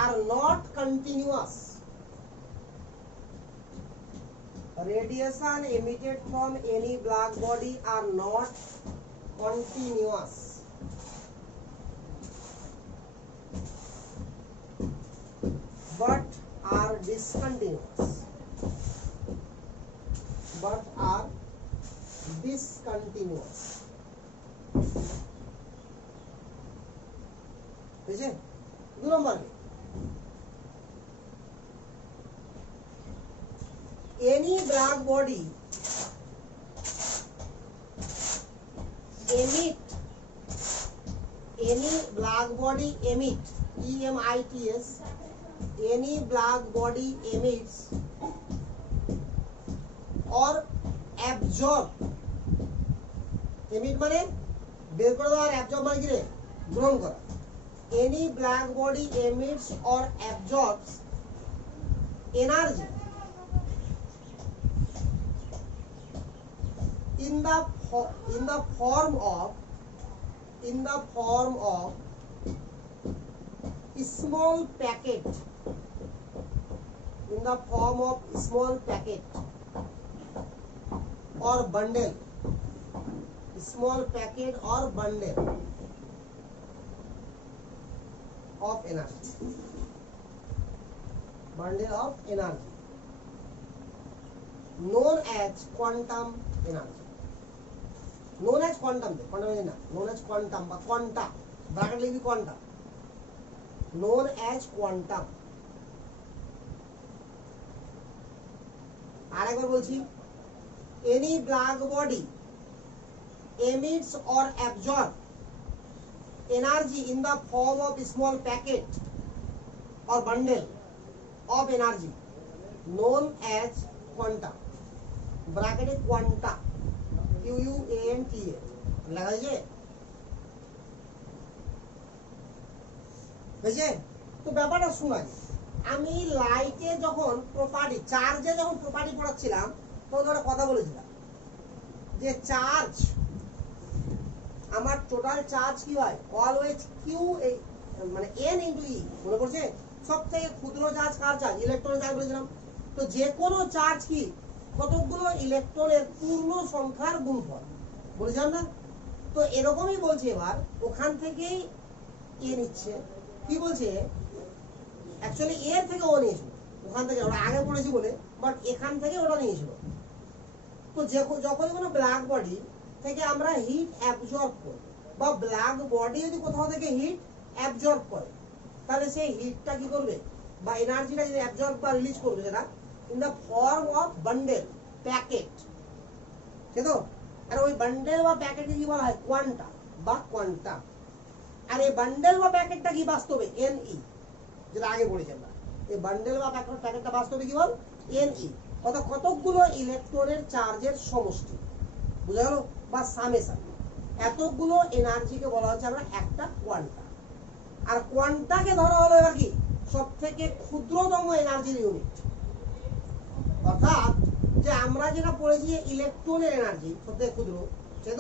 are not continuous. Radiation emitted from any black body are not continuous, but are discontinuous, but are discontinuous. বুঝছে? 2 নম্বর, any black body emit, any black body emit, EMITS, any black body emits or absorb, emit মানে বের করে দেওয়া, আর absorb মানে কি রে, গ্রহণ করা। any black body emits or absorbs energy in the form of small packet, in the form of small packet or bundle, small packet or bundle of energy, bundle of energy known as quantum energy, known as quantum, quantum না, known as quantum বা quanta, bracket লিখবি quantum, known as quantum। আরেকবার বলছি, any black body emits or absorbs energy in the form of small packet or bundle of energy known as quantum, ব্র্যাকেটে quanta, QUANTA লেখা আছে, বুঝছে? তো ব্যাপারটা শোনা, আমি লাইটে যখন প্রপার্টি, চার্জে যখন প্রপার্টি পড়াচ্ছিলাম তখন একটা কথা বলেছিলাম যে চার্জ, আমার টোটাল চার্জ কি হয়, অলওয়েজ কিউ মানে এন ইন্টু ই, মনে পড়ছে? সব থেকে ক্ষুদ্র চার্জ কার চার্জ, ইলেকট্রনের চার্জ বলেছিলাম। তো যে কোনো চার্জ কি কতগুলো ইলেকট্রনের পূর্ণ সংখ্যার গুণফল, বলেছিলাম না? তো এরকমই বলছে, এবার ওখান থেকেই এ নিচ্ছে, কি বলছে, অ্যাকচুয়ালি এর থেকে ও নিয়েছিল, ওখান থেকে ওরা আগে পড়েছি বলে, বাট এখান থেকে ওরা নিয়েছিল। তো যখন কোনো ব্ল্যাক বডি থেকে আমরা হিট অ্যাবজর্ব করি, বা ব্ল্যাক বডি যদি কোথাও থেকে হিট অ্যাবজর্ব করে, তাহলে সেই হিটটা কি করবে, বা এনার্জিটা যদি অ্যাবজর্ব বা রিলিজ করবে, যেটা in the form of bundle packet, ঠিক তো? আর ওই বান্ডেল বা প্যাকেটকে কি বলা হয়, কোয়ান্টা বা কোয়ান্টাম। আর এই বান্ডেল বা প্যাকেটটা কি বাস্তবে এনই, যেটা আগে পড়েছি আমরা, এই বান্ডেল বা প্যাকেটটা বাস্তবে কি বল, এনই, অর্থাৎ কতগুলো ইলেকট্রনের চার্জের সমষ্টি, বুঝা গেল, বা সামেশন। এতগুলো এনার্জিকে বলা হচ্ছে আমরা একটা কোয়ান্টা। আর কোয়ান্টাকে ধরা হলো এবার কি সব থেকে ক্ষুদ্রতম এনার্জির ইউনিট, অর্থাৎ যে আমরা যেটা পড়েছি ইলেকট্রনের এনার্জি সবথেকে ক্ষুদ্র, সে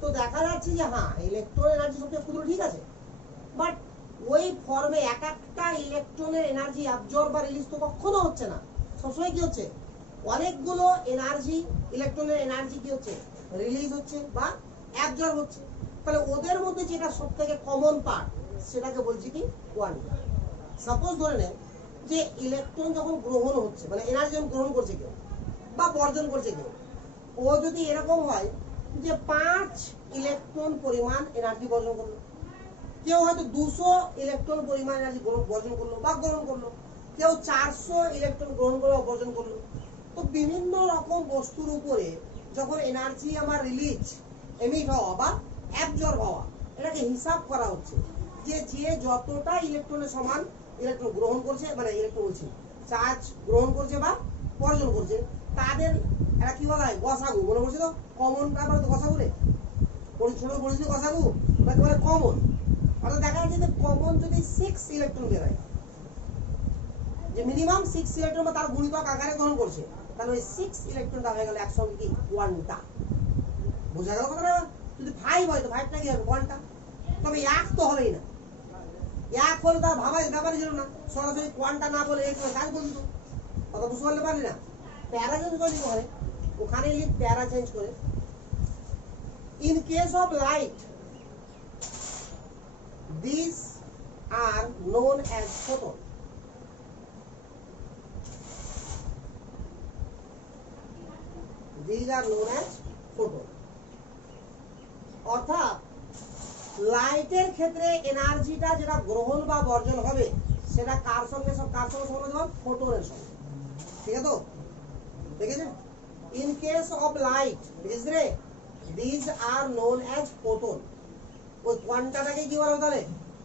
তো দেখা যাচ্ছে যে হ্যাঁ ইলেকট্রন এনার্জি সবথেকে ক্ষুদ্র, ঠিক আছে, বাট ওই ফর্মে এক একটা ইলেকট্রনের এনার্জি অ্যাবজর্ব বা রিলিজ তো কখনো হচ্ছে না, সবসময় কি হচ্ছে, অনেকগুলো এনার্জি, ইলেকট্রনের এনার্জি কি হচ্ছে, রিলিজ হচ্ছে বা অ্যাবজর্ব হচ্ছে। তাহলে ওদের মধ্যে যেটা সবথেকে কমন পার্ট, সেটাকে বলছি কি কোয়ান্টাম। সাপোজ ধরে নেন যে ইলেকট্রন যখন গ্রহণ হচ্ছে, মানে এনার্জি যখন গ্রহণ করছে কেউ বা বর্জন করছে কেউ, ও যদি এরকম হয় যে 5 ইলেকট্রন পরিমাণ এনার্জি বর্জন করলো, কেউ হয়তো 200 ইলেকট্রন পরিমাণ এনার্জি বর্জন করলো বা গ্রহণ করলো, কেউ 400 ইলেকট্রন গ্রহণ করলো বা বর্জন করলো। তো বিভিন্ন রকম বস্তুর উপরে যখন এনার্জি আমার রিলিজ, এমিট হওয়া বা অ্যাবজর্ব হওয়া, এটাকে হিসাব করা হচ্ছে যে যতটা ইলেকট্রনের সমান ইলেকট্রন গ্রহণ করছে, মানে ইলেকট্রন বলছি চার্জ গ্রহণ করছে বা বর্জন করছে, তাদের এটা কি বলা হয়, গসাগু, মনে করছে তো? কমন ব্যাপার তো গসাগু রে, ছোট পড়েছিল গসাগু, বা বলে কমন। অর্থাৎ দেখা যাচ্ছে যে কমন যদি 6 ইলেকট্রন বেরোয়, যে মিনিমাম 6 ইলেকট্রন বা তার গুণিতক আকারে গ্রহণ করছে, তাহলে ওই 6 ইলেকট্রনটা হয়ে গেল একসঙ্গে কি কোয়ান্টা। বোঝা গেল কথাটা? যদি 5 হয় তো 5টা কি হবে, কোয়ান্টা। তবে 1 তো হবেই না, 1 হলে তার ভাবার ব্যাপারই ছিল না, সরাসরি কোয়ান্টা না বলে এই কাজ বলতো, কথা বুঝতে পারলে পারলি না? প্যারা চেঞ্জ করে দিতে পারে, ওখানে লিখ প্যারা চেঞ্জ করে। In case of light, these are known as photon. These are known as photon. অর্থাৎ লাইটের ক্ষেত্রে এনার্জিটা যেটা গ্রহণ বা বর্জন হবে, সেটা কার সঙ্গে সমান, ফোটনের সঙ্গে, ঠিক আছে তো? দেখেছেন, in case of light, these are known as photon. ওই কোয়ান্টাটাকে কি বলা হবে তাহলে,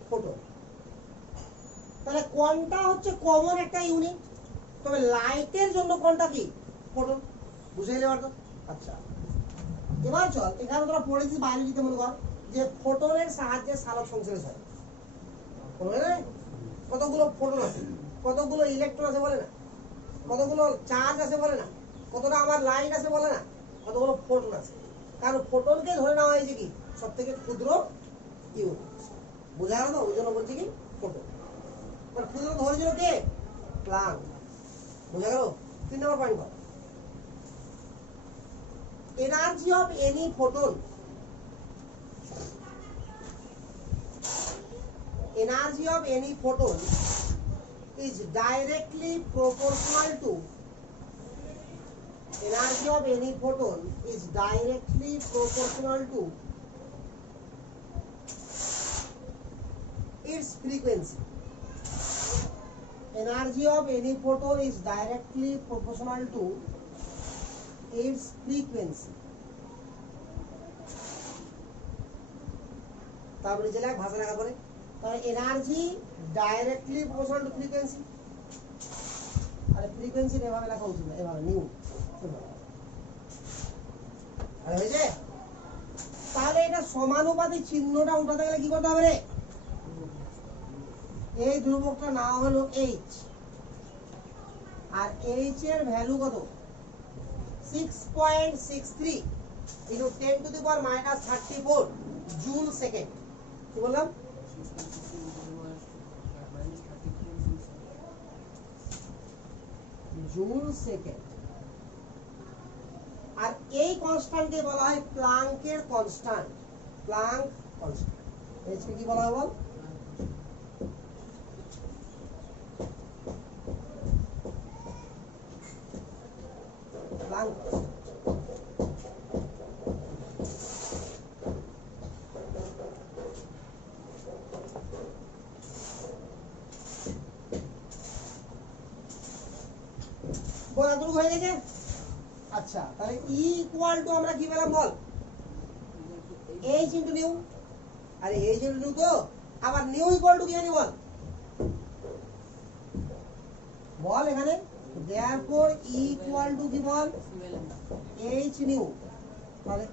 ফোটন। তাহলে কোয়ান্টা হচ্ছে কমন একটা ইউনিট, তবে লাইটের জন্য কোনটা কি ফোটন, বুঝে গেলে এবার তো। আচ্ছা এবার চল, এখানে তোরা পড়েছিস বায়োলজিতে, মনে কর যে ফোটনের সাহায্যে সালোক সংশ্লেষ হয়। কতগুলো ফোটন আছে, কতগুলো ইলেকট্রন আছে বলে না, কতগুলো চার্জ আছে বলে না, কতটা আমার লাইট আছে বলে না, কতগুলো ফোটন আছে। কারণ ফোটনকে ধরে নেওয়া হয়েছে কি সব থেকে ক্ষুদ্র ইউনিট, বোঝা গেল? ওই জন্য বলছি কি ফোটন। ক্ষুদ্র ধরেছিল কে? প্লাঙ্ক, বোঝা গেল? 3 নম্বর পয়েন্ট কর। Energy of any photon, energy of any photon is directly proportional to, energy of any photon is directly proportional to its frequency. Energy of any photon is directly proportional to its frequency. তারপরে যে লাগে ভাষা লেখা পরে, তাহলে energy directly proportional to frequency. আরে frequency এভাবে লেখা উচিত না, এভাবে নিউ, আরে হয়েছে? তাহলে এটা সমানুপাতিক চিহ্নটা উঠাতে গেলে কি করতে হবে রে? এই ধ্রুবকটা না হলো এইচ, আর এইচ এর ভ্যালু কত? 6.63 into 10 to the power -34 joule second. কি বললাম? Joule second. আর এই কনস্ট্যান্টকে বলা হয় প্লাঙ্কের কনস্ট্যান্ট, প্লাঙ্ক কনস্ট্যান্ট। এইচকে কি বলা হয় বল? প্লাঙ্ক। বল এতটুকু হয়ে গেছে? আচ্ছা তাহলে E ইকুয়াল টু আমরা কি পেলাম বল? H into new. আরে H ইনটু নিউ তো, আবার নিউ ইকুয়াল টু কি জানি বল? বল এখানে therefore E ইকুয়াল টু কি বল? H নিউ, তাহলে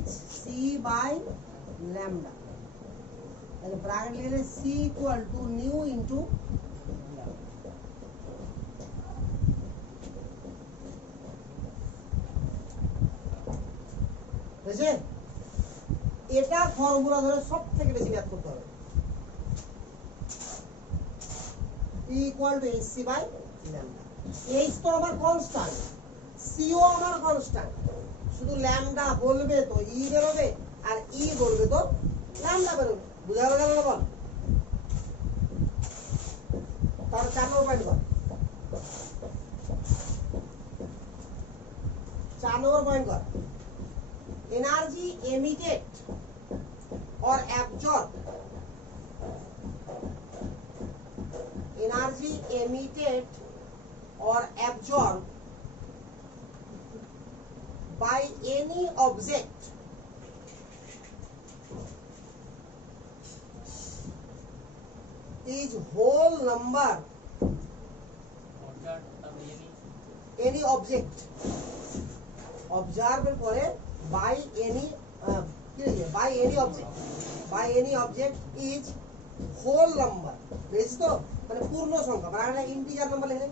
H C বাই ল্যামডা। তাহলে ব্র্যাকেট লিখলে C equal to new into বুঝছেন? এটা ফর্মুলা ধরে সব থেকে বেশি ম্যাথ করতে হবে। E equal to HC by lambda. H তো আমার কনস্ট্যান্ট, C ও আমার কনস্ট্যান্ট, শুধু ল্যামডা বলবে তো E বেরোবে, আর E বলবে তো ল্যামডা বেরোবে। বুঝা গেল না বল? তার 4 নম্বর পয়েন্ট কর। 4 নম্বর পয়েন্ট কর। Energy emitted or absorbed, energy emitted or absorbed by any object is whole number, any object, observe পরে by any by any object, by any object is whole number, বুঝছিস তো? মানে পূর্ণ সংখ্যা, ব্র্যাকেটে ইন্টিজার নাম্বার লিখে,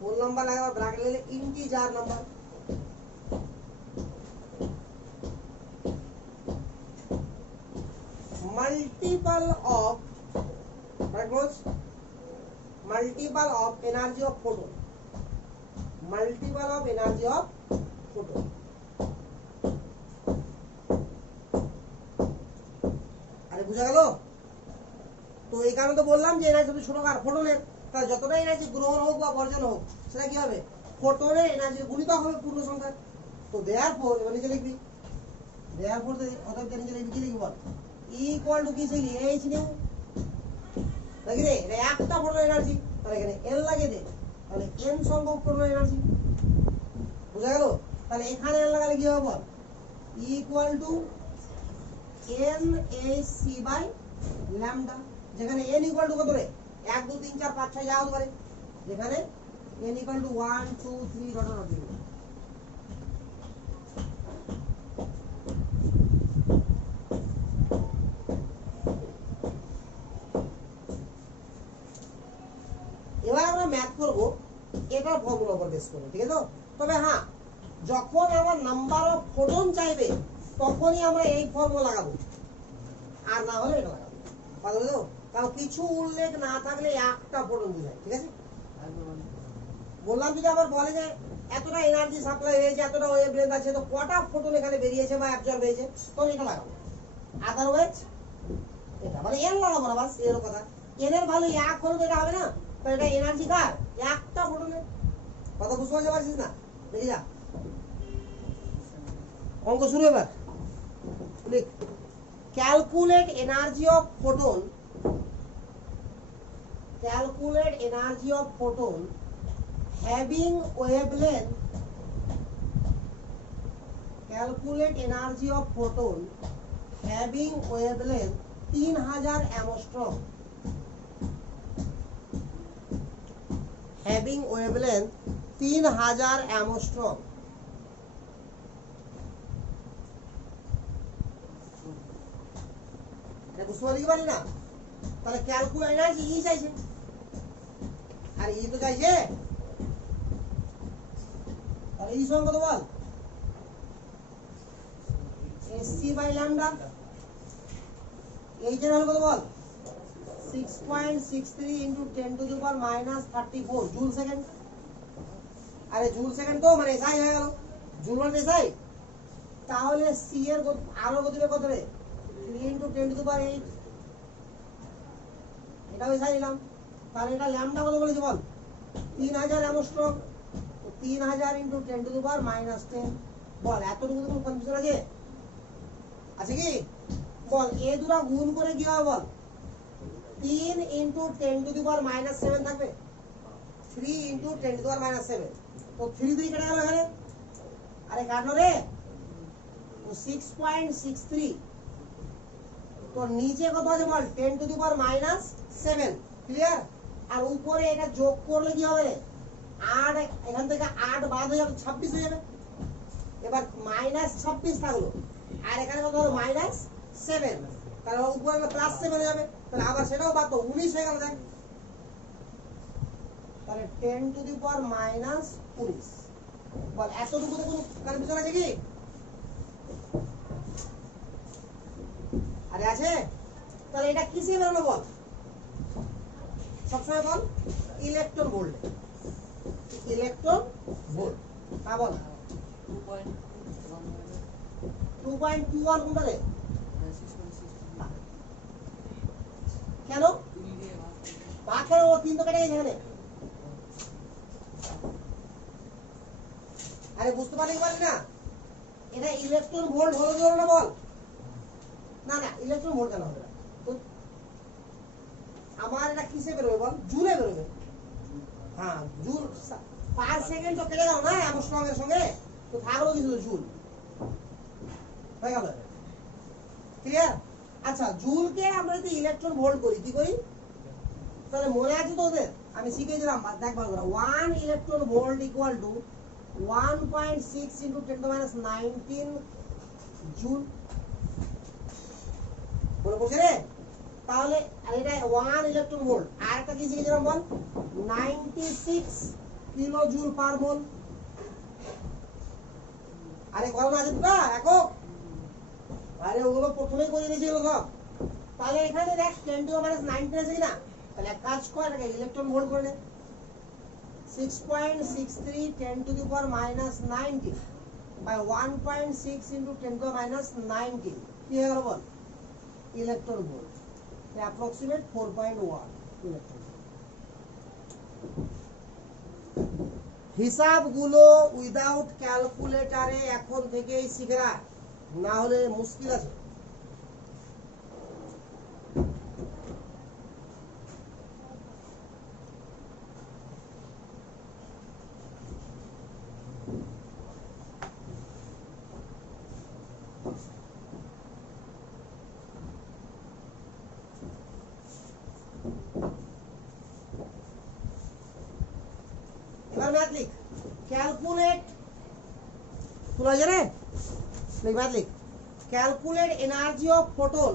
whole number লাগাবার bracket লিখলে integer number. Multiple of, multiple of energy of photon, multiple of energy of photon. আরে বুঝা গেল তো? এই কারণে তো বললাম যে এনার্জি যদি ছোট কার ফোটনের, তাহলে যতটা এনার্জি গ্রহণ হোক বা বর্জন হোক সেটা কি হবে? ফোটনের এনার্জি গুণিতক হবে পূর্ণ সংখ্যা। তো দেয়ারফর এবার নিচে লিখবি, দেয়ারফর অতএব নিচে লিখবি, কি লিখবি বল? E ইকুয়াল টু কি শিখলি? H নিউ নাকি রে? এটা একটা ফোটন এনার্জি, তাহলে এখানে N লাগিয়ে দে, তাহলে N সংখ্যক ফোটন এনার্জি। বুঝা গেল? তাহলে এখানে N লাগালে কি হবে বল? E equal to NHC by lambda, যেখানে N ইকুয়াল টু কত রে? 1 2 3 4 5 6 যা হতে পারে, যেখানে n equal to 1 2 3 dot dot dot. এবার আমরা ম্যাথ করব এটার ফর্মুলা উপর বেস করে, ঠিক আছে তো? তবে হ্যাঁ, যখন আমার নাম্বার অফ ফোটন চাইবে তখনই আমরা এই ফর্মুলা লাগাবো, আর না হলে এটা লাগাবো, কথা বুঝলো? কারণ কিছু উল্লেখ না থাকলে একটা ফোটন বোঝায়, ঠিক আছে? বললাম যদি আবার বলে যে এতটা এনার্জি সাপ্লাই হয়েছে, এতটা ওয়েভলেন্থ আছে, তো কটা ফোটন এখানে বেরিয়েছে বা অ্যাবজর্ব হয়েছে, তখন এটা লাগাবো। আদারওয়াইজ এটা মানে এন লাগাবো না, বাস এর কথা। এন এর ভ্যালু 1 হলে তো এটা হবে না, তো এটা এনার্জি কার? একটা ফোটনের। কথা বুঝতে পারছিস না? দেখি যা, অঙ্ক শুরু এবার। লিখ, calculate energy of photon, calculate energy of photon having wavelength, calculate energy of photon having wavelength 3000 angstrom, having wavelength 3000 angstrom। এটা বুঝতে পারি না? তাহলে ক্যালকুলেট এনার্জি ই চাইছে, আর ই তো চাইছে, তাহলে ই সমান কত বল? SC by lambda, এইচ এর হলো কত বল? 6.63 into 10 to the power minus 34 joule second. আরে জুল সেকেন্ড তো মানে এসআই হয়ে গেল, জুল মানে এসআই। তাহলে সি এর আলো গতিবেগ কত রে? 3 into 10 to the power 8, এটাও এসআই নিলাম। তাহলে এটা ল্যাম্ডা কত বলেছে বল? 3000 অ্যাংস্ট্রম। তো 3000 into 10 to the power minus 10। বল এতটুকু কোনো কনফিউশন আছে? আছে কি? বল এ দুটো গুণ করে কি হবে বল? 3 into 10 to the power minus 7 থাকবে, 3 into 10 to the power minus 7। তো 3 দিয়ে কেটে গেল এখানে, আরে কাটলো রে। তো 6.63, তো নিচে কত আছে বল? 10 to the power minus 7, clear? আর উপরে এটা যোগ করলে কি হবে? 8, এখান থেকে 8 বাদ হয়ে যাবে, 26 হয়ে যাবে। এবার মাইনাস 26 থাকলো, আর এখানে কত হলো? মাইনাস 7, তাহলে উপরে প্লাস 7 হয়ে যাবে, তাহলে আবার সেটাও বাদ দাও, 19 হয়ে গেল। দেখ তাহলে 10 to the power minus 19। বল এতটুকু তো কোনো কনফিউশন আছে কি? আরে আছে? তাহলে এটা কিসে বেরোলো বল? সবসময় বল ইলেকট্রন ভোল্ট, ইলেকট্রন ভোল্ট। হ্যাঁ বল 2.21 কোনটা রে? কেন বাকের ও 3 তো কেটে গেছে এখানে। আরে বুঝতে পারলি না? এটা ইলেকট্রন ভোল্ট হলো কি হলো না বল? না না, ইলেকট্রন ভোল্ট কেন হবে না? তো আমার এটা কিসে বেরোবে বল? জুলে বেরোবে। হ্যাঁ জুল পার সেকেন্ড তো কেটে গেল না অ্যাংস্ট্রম এর সঙ্গে, তো থাকলো কি শুধু জুল হয়ে গেল, ক্লিয়ার? আচ্ছা জুলকে আমরা যদি ইলেকট্রন ভোল্ট করি কি করি? তাহলে মনে আছে তো ওদের? আমি শিখিয়েছিলাম, দেখ ভালো করে। 1 electron volt equal to 1.6 into 10 to the minus 19 joule. মনে পড়ছে রে? তাহলে এটা 1 ইলেকট্রন ভোল্ট, আর একটা কি শিখেছিলাম বল? 96 কিলো জুল পার মোল। আরে কত আছে তো একক? আরে ওগুলো প্রথমেই করে দিয়েছিল সব। তাহলে এখানে দেখ 10 to the minus 19 আছে কিনা? তাহলে এক কাজ কর, এটাকে ইলেকট্রন ভোল্ট করে দে। 6.63 10 to the power minus 90 by 1.6 into 10 to the minus 90 কি হয়ে গেল বল? Electron volt. Approximate 4.1 electron. হিসাবগুলো উইদাউট ক্যালকুলেটরে এখন থেকেই শিখে রাখ, না হলে মুশকিল আছে। ম্যাথ লিখ ক্যালকুলেট তুলা জানে লিখ ম্যাথ লিখ calculate energy of photon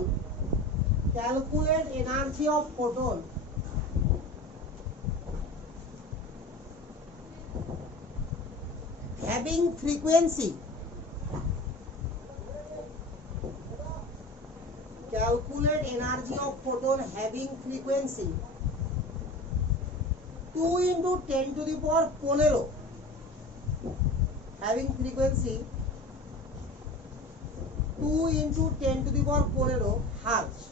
calculate energy of photon having frequency calculate energy of photon having frequency 2 into 10 to the power 15 having frequency 2 into 10 to the power 15 hertz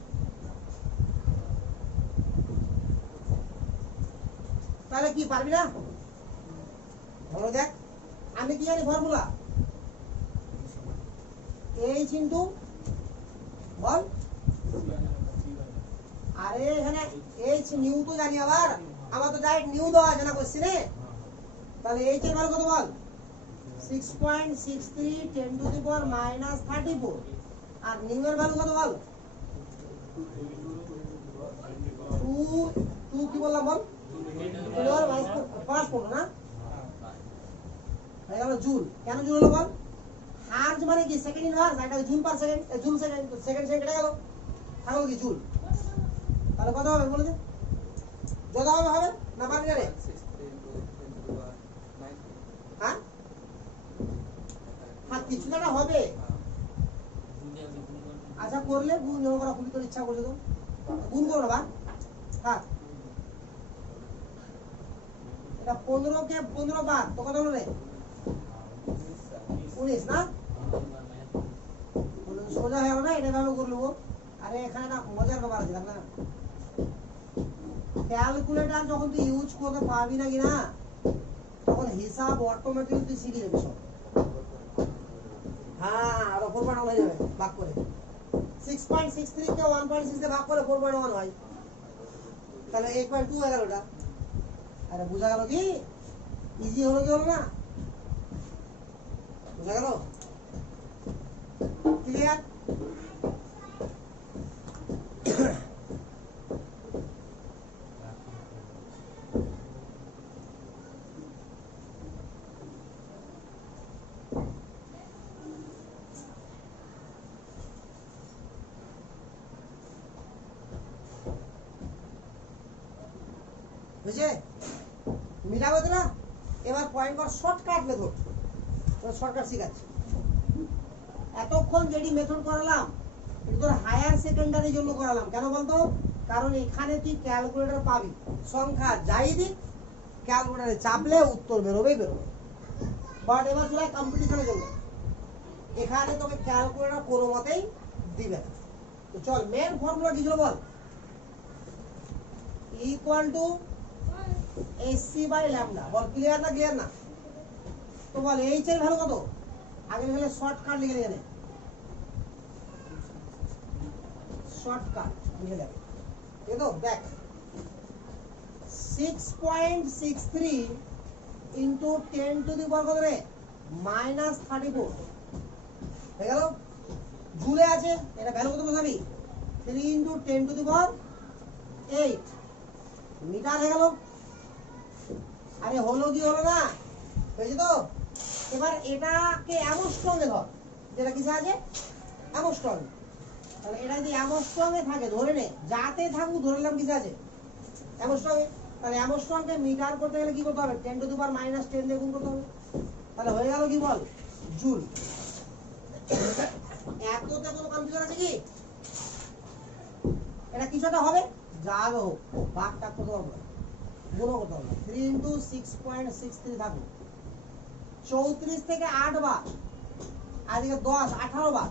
তাহলে কি পারবি না ভালো দেখ আমি কি জানি ফর্মুলা h ইনটু বল আরে এখানে h নিউ তো জানি আবার আমার তো ডাইরেক্ট নিউ দেওয়া আছে না কোশ্চেনে তাহলে h এর ভ্যালু কত বল 6.63 10 টু দি পাওয়ার -34 আর নিউ এর ভ্যালু কত বল 2 কি বললাম বল এবার পাঁচ পড়ো না হয়ে গেল জুল কেন জুল হলো বল হার্জ মানে কি সেকেন্ড ইনভার্স এটা joule per second joule second second কেটে গেল থাকলো কি জুল তাহলে কত হবে বলে দে যত হবে হবে না পারবি না রে হ্যাঁ হ্যাঁ কিছু না হবে আচ্ছা করলে গুণ যোগ করা খুবই তোর ইচ্ছা করছে তো গুণ করো না বা হ্যাঁ এটা 15 কে 15 বার তো কত হলো রে 19 না সোজা হয়ে গেল না এটা ভাবে করে নেবো আরে এখানে একটা মজার ব্যাপার আছে না ক্যালকুলেটর যখন তুই ইউজ করতে পারবি না কিনা তখন হিসাব অটোমেটিক্যালি তুই শিখে যাবি সব হ্যাঁ আর 4.1 হয়ে যাবে ভাগ করে 6.63 কে 1.6 দিয়ে ভাগ করে 4.1 হয় তাহলে 8.2 হয়ে গেল ওটা আরে বুঝা গেল কি ইজি হলো কি হলো না বুঝা গেল ক্লিয়ার বুঝে মিলাবে তো না এবার পয়েন্ট কর শর্টকাট মেথড তো শর্টকাট শিখাচ্ছি এতক্ষণ যেটি মেথড করালাম এটা তোর হায়ার সেকেন্ডারির জন্য করালাম কেন বলতো কারণ এখানে তুই ক্যালকুলেটর পাবি সংখ্যা যাই দিক ক্যালকুলেটরে চাপলে উত্তর বেরোবেই বেরোবে বাট এবার চলে কম্পিটিশনের জন্য এখানে তোকে ক্যালকুলেটর কোনো মতেই দিবে না তো চল মেন ফর্মুলা কি ছিল বল equal to SC by lambda বল ক্লিয়ার না ক্লিয়ার না তো বল এইচ এর ভ্যালু কত আগে গেলে শর্টকাট লিখে নেবে শর্টকাট লিখে নেবে এই তো দেখ 6.63 ইনটু 10 টু দি পাওয়ার কত রে -34 হয়ে গেল জুলে আছে এটা ভ্যালু কত বসাবি 3 into 10 to the power 8 metre হয়ে গেল আরে হলো কি হলো না হয়েছে তো এবার এটাকে অ্যামস্ট্রং এ ধর যেটা কিসে আছে অ্যামস্ট্রং তাহলে এটা যদি অ্যামস্ট্রং এ থাকে ধরে নে যাতে থাকুক ধরে নিলাম কিসে আছে অ্যামস্ট্রং এ তাহলে অ্যামস্ট্রং কে মিটার করতে গেলে কি করতে হবে 10 টু দি পাওয়ার -10 দিয়ে গুণ করতে হবে তাহলে হয়ে গেল কি বল জুল এততে কোনো কনফিউশন আছে কি এটা কিছুটা হবে যা হোক ভাগটা করতে হবে গুণ করতে হবে 3 ইনটু 6.63 থাকবে 34 থেকে 8 বার আর এদিকে 10 18 বার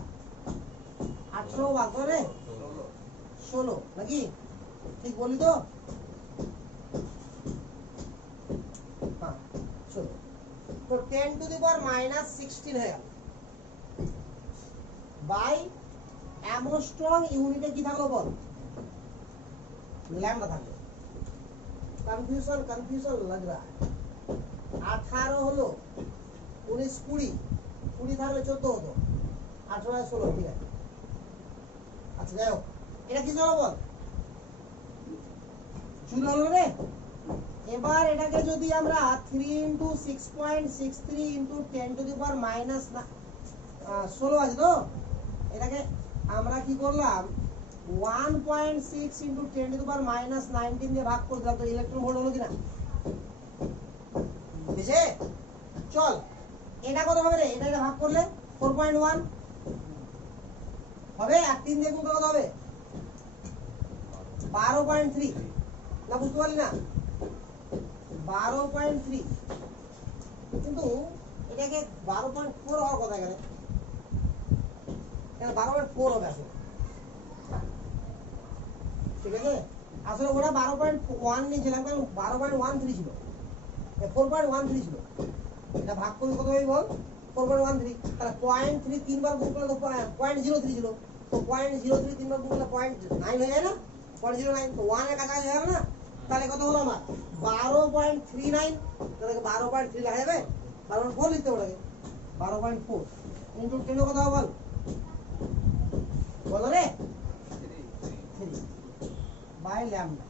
18 বার করে 16 নাকি ঠিক বলি তো হ্যাঁ 16 তো 10 টু দি পাওয়ার -16 হয়ে গেল বাই অ্যামস্ট্রং ইউনিটে কি থাকলো বল लैम्डा থাকবে কনফিউশন লাগ रहा है 18 হলো 19 20 20 থাকলে 14 হতো 18 আর 16 ঠিক আছে আচ্ছা যাও এটা কি হলো বল জুল হলো রে এবার এটাকে যদি আমরা 3 into 6.63 into 10 to the power minus 16 আছে তো, এটাকে আমরা কি করলাম 1.6 into 10 to the power minus 19 দিয়ে ভাগ করে দিলাম, তো ইলেকট্রন ভোল্ট হলো কিনা? বুঝেছে? চল এটা কত হবে রে? এটা ভাগ করলে 4.1 হবে, আর 3 দিয়ে গুণ কত হবে? 12.3 না, বুঝতে পারলি না? 12.3, কিন্তু এটাকে 12.4 হওয়ার কথা এখানে, 12.4 হবে আসলে, ঠিক আছে? আসলে ওটা 12.1 নিয়েছিলাম, কারণ 12.13 ছিল, 4.13 ছিল, এটা ভাগ করলে কত হবে বল? 4.13, তাহলে 0.3 তিনবার গুণ করলে তো 0.03 ছিল, তো 0.03 তিনবার গুণ করলে 0.9 হয়ে যায় না? 0.09, তো 1 এর কাছাকাছি হয়ে গেল না? তাহলে কত হলো আমার 12.39, তাহলে 12.3 লেখা যাবে, 12.4 লিখতে হবে, 12.4 ইনটু 10 কত হবে বল? বলো রে, 3 বাই ল্যামডা।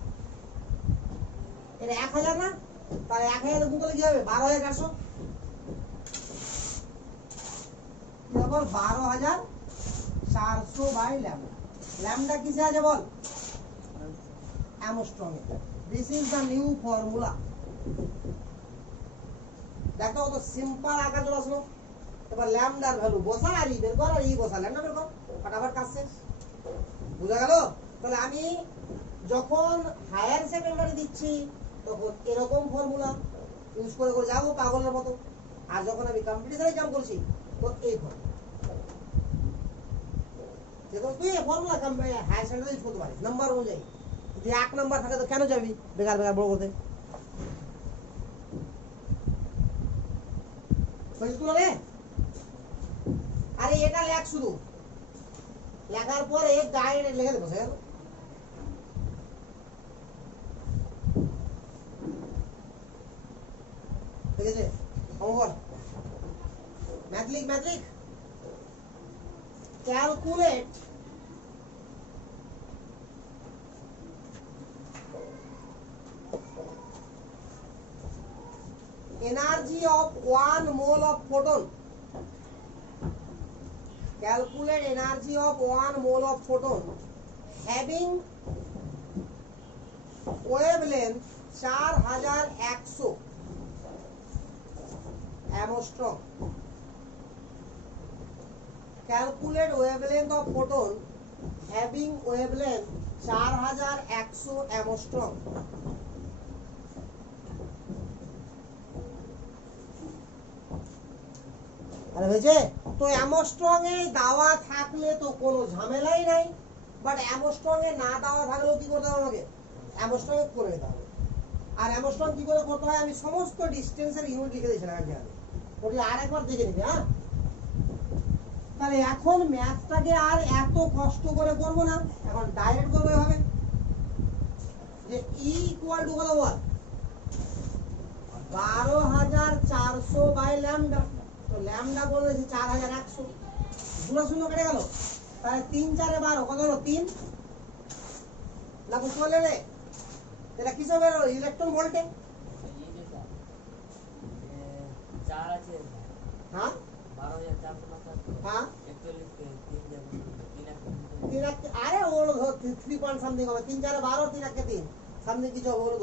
এটা 1000 না? তাহলে 1000 গুণ করলে কি হবে? 12400, কি হবে? 12400 বাই ল্যামডা। ল্যামডা কিসে আছে বল? অ্যামস্ট্রং এ। This is the new formula. দেখো কত সিম্পল আকার চলে আসলো। এবার ল্যামডার ভ্যালু বসা, আর ই বের কর, আর ই বসা, ল্যামডা বের কর, ফটাফট কাজ শেষ। বুঝা গেল? তাহলে আমি যখন হায়ার সেকেন্ডারি দিচ্ছি তখন এরকম ফর্মুলা ইউজ করে করে যাবো পাগলের মতো, আর যখন আমি কম্পিটিশন এক্সাম করছি তো এই ফর্মুলা, যেহেতু তুই এই ফর্মুলা হায়ার সেকেন্ডারি ইউজ করতে পারিস নাম্বার অনুযায়ী। যদি 1 নাম্বার থাকে তো কেন যাবি বেকার বেকার বড় করতে? আরে এটা লেখ, শুধু লেখার পরে ডাইরেক্ট লিখে দেবো, বুঝা গেল? ঠিক আছে, অঙ্কন ম্যাথলিক calculate energy of 1 mole of photon. Calculate energy of 1 mole of photon having wavelength 4100 Armstrong. Calculate wavelength of photon having wavelength 4100 Armstrong. আর হয়েছে তো অ্যামস্ট্রং এ দেওয়া থাকলে তো কোনো ঝামেলাই নাই, বাট অ্যামস্ট্রং এ না দেওয়া থাকলেও কি করতে হবে? আমাকে অ্যামস্ট্রং এ করে নিতে হবে। আর অ্যামস্ট্রং কি করে করতে হয় আমি সমস্ত ডিসটেন্সের ইউনিট লিখে দিয়েছিলাম আগে, ওটা আরেকবার দেখে নিবি। হ্যাঁ, তাহলে এখন ম্যাথটাকে আর এত কষ্ট করে করব না, এখন ডাইরেক্ট করবো এভাবে যে ই ইকুয়াল টু কত বল? 12400 বাই ল্যামডা। তো ল্যামডা বলেছি 4100, দুটো শূন্য কেটে গেল, তাহলে 3 4 12 কত হলো? 3 না, বুঝতে পারলে রে? এটা কিসে বেরো? ইলেকট্রন ভোল্টে। হ্যাঁ 12400, হ্যাঁ আরে ওগুলো 3 পয়েন্ট সামথিং হবে, 3 4 12, 3 1 3 সামথিং কিছু হবে, ওগুলো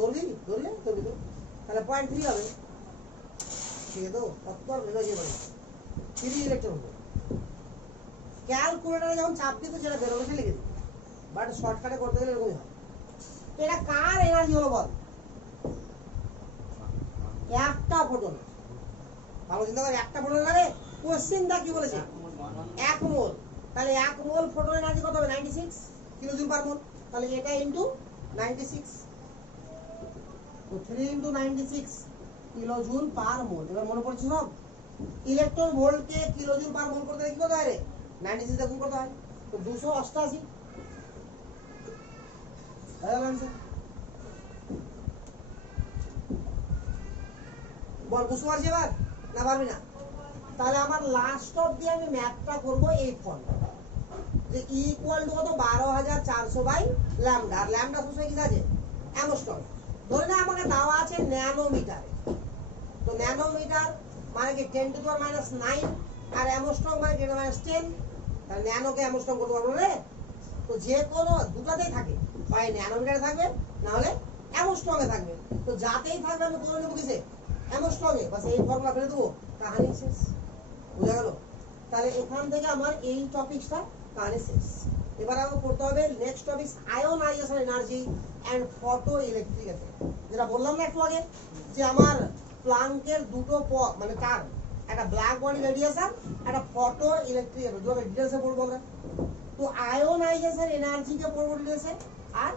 ধরবি তো, তাহলে 0.3 হবে, ঠিক আছে? তো অতবার ভেবে যাবে 3 ইলেকট্রন হবে। ক্যালকুলেটরে যখন চাপ দিই তো সেটা বেরোবে, লিখে দিই, বাট শর্টকাটে করতে গেলে এরকমই হয়। এটা কার এনার্জি হলো বল? একটা ফোটন। ভালো চিন্তা করে, একটা ফোটন লাগে। কোশ্চেনটা কি বলেছে? 1 মোল। তাহলে 1 মোল ফোটন এনার্জি কত হবে? 96 কিলোজুল পার মোল। তাহলে এটা ইনটু 96, তো 3 ইনটু 96 কিলোজুল পার মোল। এবার মনে পড়ছে সব? ইলেকট্রন ভোল্টকে কিলোজুল পার মোল করতে কি করতে হয় রে? 96 দিয়ে গুণ করতে হয়, তো 288। বল বুঝতে পারছি এবার না পারবি না? তাহলে আমার লাস্ট অফ দিয়ে আমি ম্যাথটা করবো এই ফর্মুলা, যে ই ইকুয়াল টু কত? 12400 বাই ল্যামডা। আর ল্যামডা সূত্র কি আছে? অ্যামস্ট্রং। ধরে না আমাকে দেওয়া আছে ন্যানোমিটারে। তো ন্যানোমিটার মানে কি 10 টু পাওয়ার -9 আর অ্যামস্ট্রং মানে 10 তাহলে ন্যানোকে অ্যামস্ট্রং করতে পারবো রে। তো যে কোনো দুটাতেই থাকে, হয় ন্যানোমিটারে থাকবে না হলে অ্যামস্ট্রং এ থাকবে। তো যাতেই থাকবে আমি বলে নেবো কিসে, অ্যামস্ট্রং এ। বাস এই ফর্মুলা ফেলে দেবো, কাহিনী শেষ। বুঝা গেল? তাহলে এখান থেকে আমার এই টপিকটা কাহিনী শেষ। এবার আমাকে পড়তে হবে next topic, ionisation energy and photoelectric effect. যেটা বললাম না একটু আগে, যে আমার প্লাঙ্কের দুটো মানে টার্ম, একটা ব্ল্যাক বডি রেডিয়েশন, একটা ফটো ইলেকট্রিক এফেক্ট, দুটো ডিটেইলসে পড়বো আমরা। তো আয়োনাইজেশন এনার্জিকে পড়বো ডিটেইলসে, আর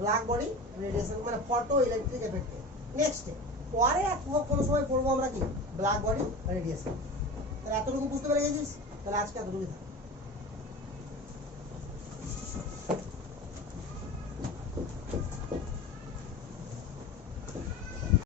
ব্ল্যাক বডি রেডিয়েশন মানে ফটো ইলেকট্রিক এফেক্টে নেক্সট। পরে কোনো সময় পড়বো আমরা কি ব্ল্যাক বডি রেডিয়েশন। তাহলে এতটুকু বুঝতে পেরে গেছিস? তাহলে আজকে এতটুকুই থাক।